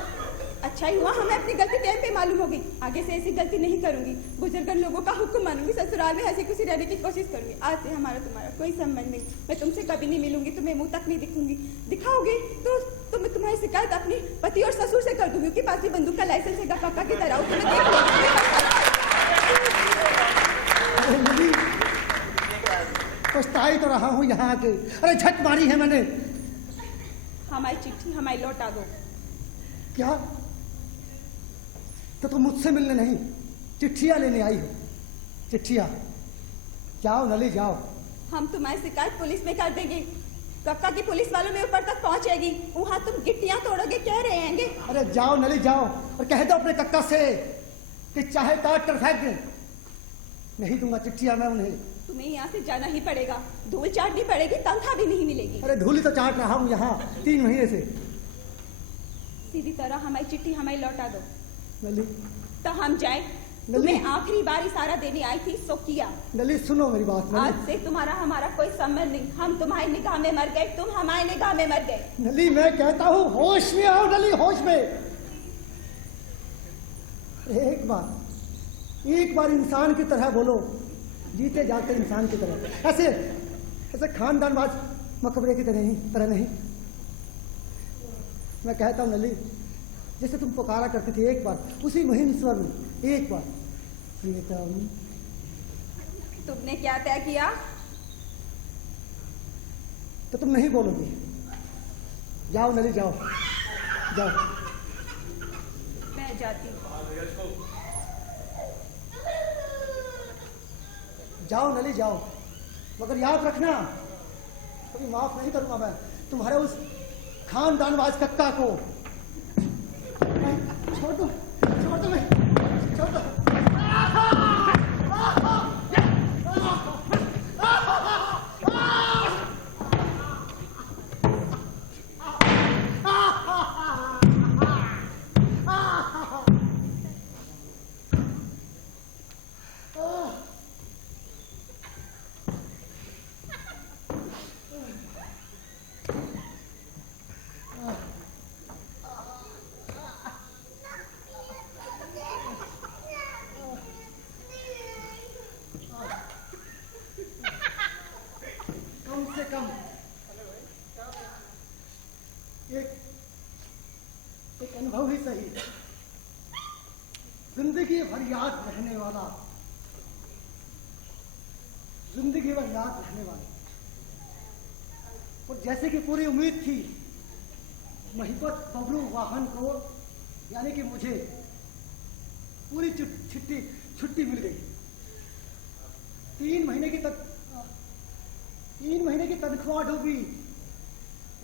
अच्छा ही हुआ हमें अपनी गलती टाइम पे मालूम होगी। आगे से ऐसी गलती नहीं करूंगी। बुजुर्गन लोगों का हुक्म मानूंगी। ससुराल में हंसी खुशी रहने की कोशिश करूंगी। आज से हमारा तुम्हारा कोई संबंध नहीं। मैं तुमसे कभी नहीं मिलूंगी, तुम्हें मुंह तक नहीं दिखूंगी। दिखाओगे तो मैं तुम्हारी शिकायत अपने पति और ससुर से कर दूंगी। पास में बंदूक का लाइसेंस है, काका की तरह पछताई तो रहा हूँ यहाँ आके। अरे झट मारी है मैंने। हमारी चिट्ठी हमारी लौटा दो। क्या? तो तुम मुझसे मिलने नहीं, चिट्ठियां लेने आई हो? चिट्ठियां? जाओ नली जाओ। हम तुम्हारी शिकायत पुलिस में कर देंगे। कक्का की पुलिस वालों में ऊपर तक पहुंचेगी। वहां तुम गिट्टियां तोड़ोगे कह रहे हैं। अरे जाओ नली जाओ और कह दो अपने कक्का से कि चाहे काट कर फेंक दे, नहीं दूंगा चिट्ठियां मैं उन्हें। तुम्हें यहाँ से जाना ही पड़ेगा। धूल चाटनी पड़ेगी, तनख्वाह भी नहीं मिलेगी। अरे धूल ही तो चाट रहा हूँ यहाँ 3 महीने से। सीधी तरह हमारी चिट्ठी हमें लौटा दो। नली तो हम जाए। तुम्हें आखिरी बार इशारा देने आई थी सो किया। नली सुनो मेरी बात। नली। आज से तुम्हारा हमारा कोई संबंध नहीं। हम तुम्हारी निगाह में मर गए, तुम हमारी निगाह में मर गए। नली मैं कहता हूँ होश में आओ नली, होश में। एक बार इंसान की तरह बोलो, जीते जाते इंसान की तरह। ऐसे खानदानवाज मकबरे की तरह नहीं। मैं कहता हूँ नली, जैसे तुम पुकारा करती थी एक बार, उसी महीन स्वर में एक बार, तुमने क्या तय किया? तो तुम नहीं बोलोगी। जाओ नली जाओ जाओ। मैं जाती हूँ। जाओ नली जाओ, मगर याद रखना कभी माफ नहीं करूंगा मैं तुम्हारे उस खानदानवाज कक्का को। छोड़ दो मैं, छोड़ दो। एक अनुभव ही सही, जिंदगी भर याद रहने वाला, जिंदगी भर याद रहने वाला। और जैसे कि पूरी उम्मीद थी महिपत बबलू वाहन को, यानी कि मुझे पूरी छुट्टी मिल गई। 3 महीने की तनख्वाह डूबी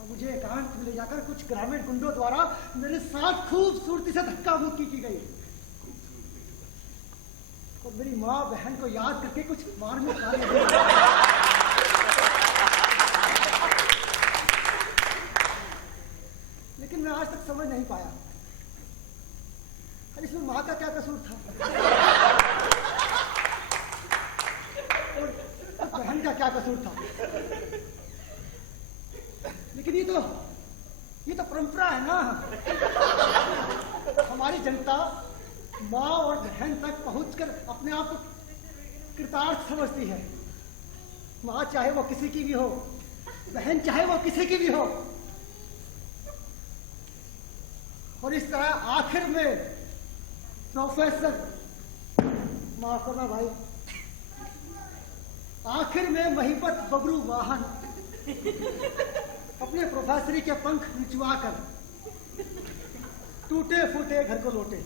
और मुझे एकांत में ले जाकर कुछ ग्रामीण गुंडों द्वारा मेरे साथ खूबसूरती से धक्का मुक्की की गई। तो और मेरी माँ बहन को याद करके कुछ मार में खा ले। लेकिन मैं आज तक समझ नहीं पाया अरे इसमें माँ का क्या कसूर था और बहन का क्या कसूर था। लेकिन ये तो परंपरा है ना। हमारी जनता माँ और बहन तक पहुंचकर अपने आप को कृतार्थ समझती है। माँ चाहे वो किसी की भी हो, बहन चाहे वो किसी की भी हो। और इस तरह आखिर में प्रोफेसर, माफ करना भाई, आखिर में महिपत बबरू वाहन अपने प्रोफेसरी के पंख निचवाकर टूटे फूटे घर को लौटे।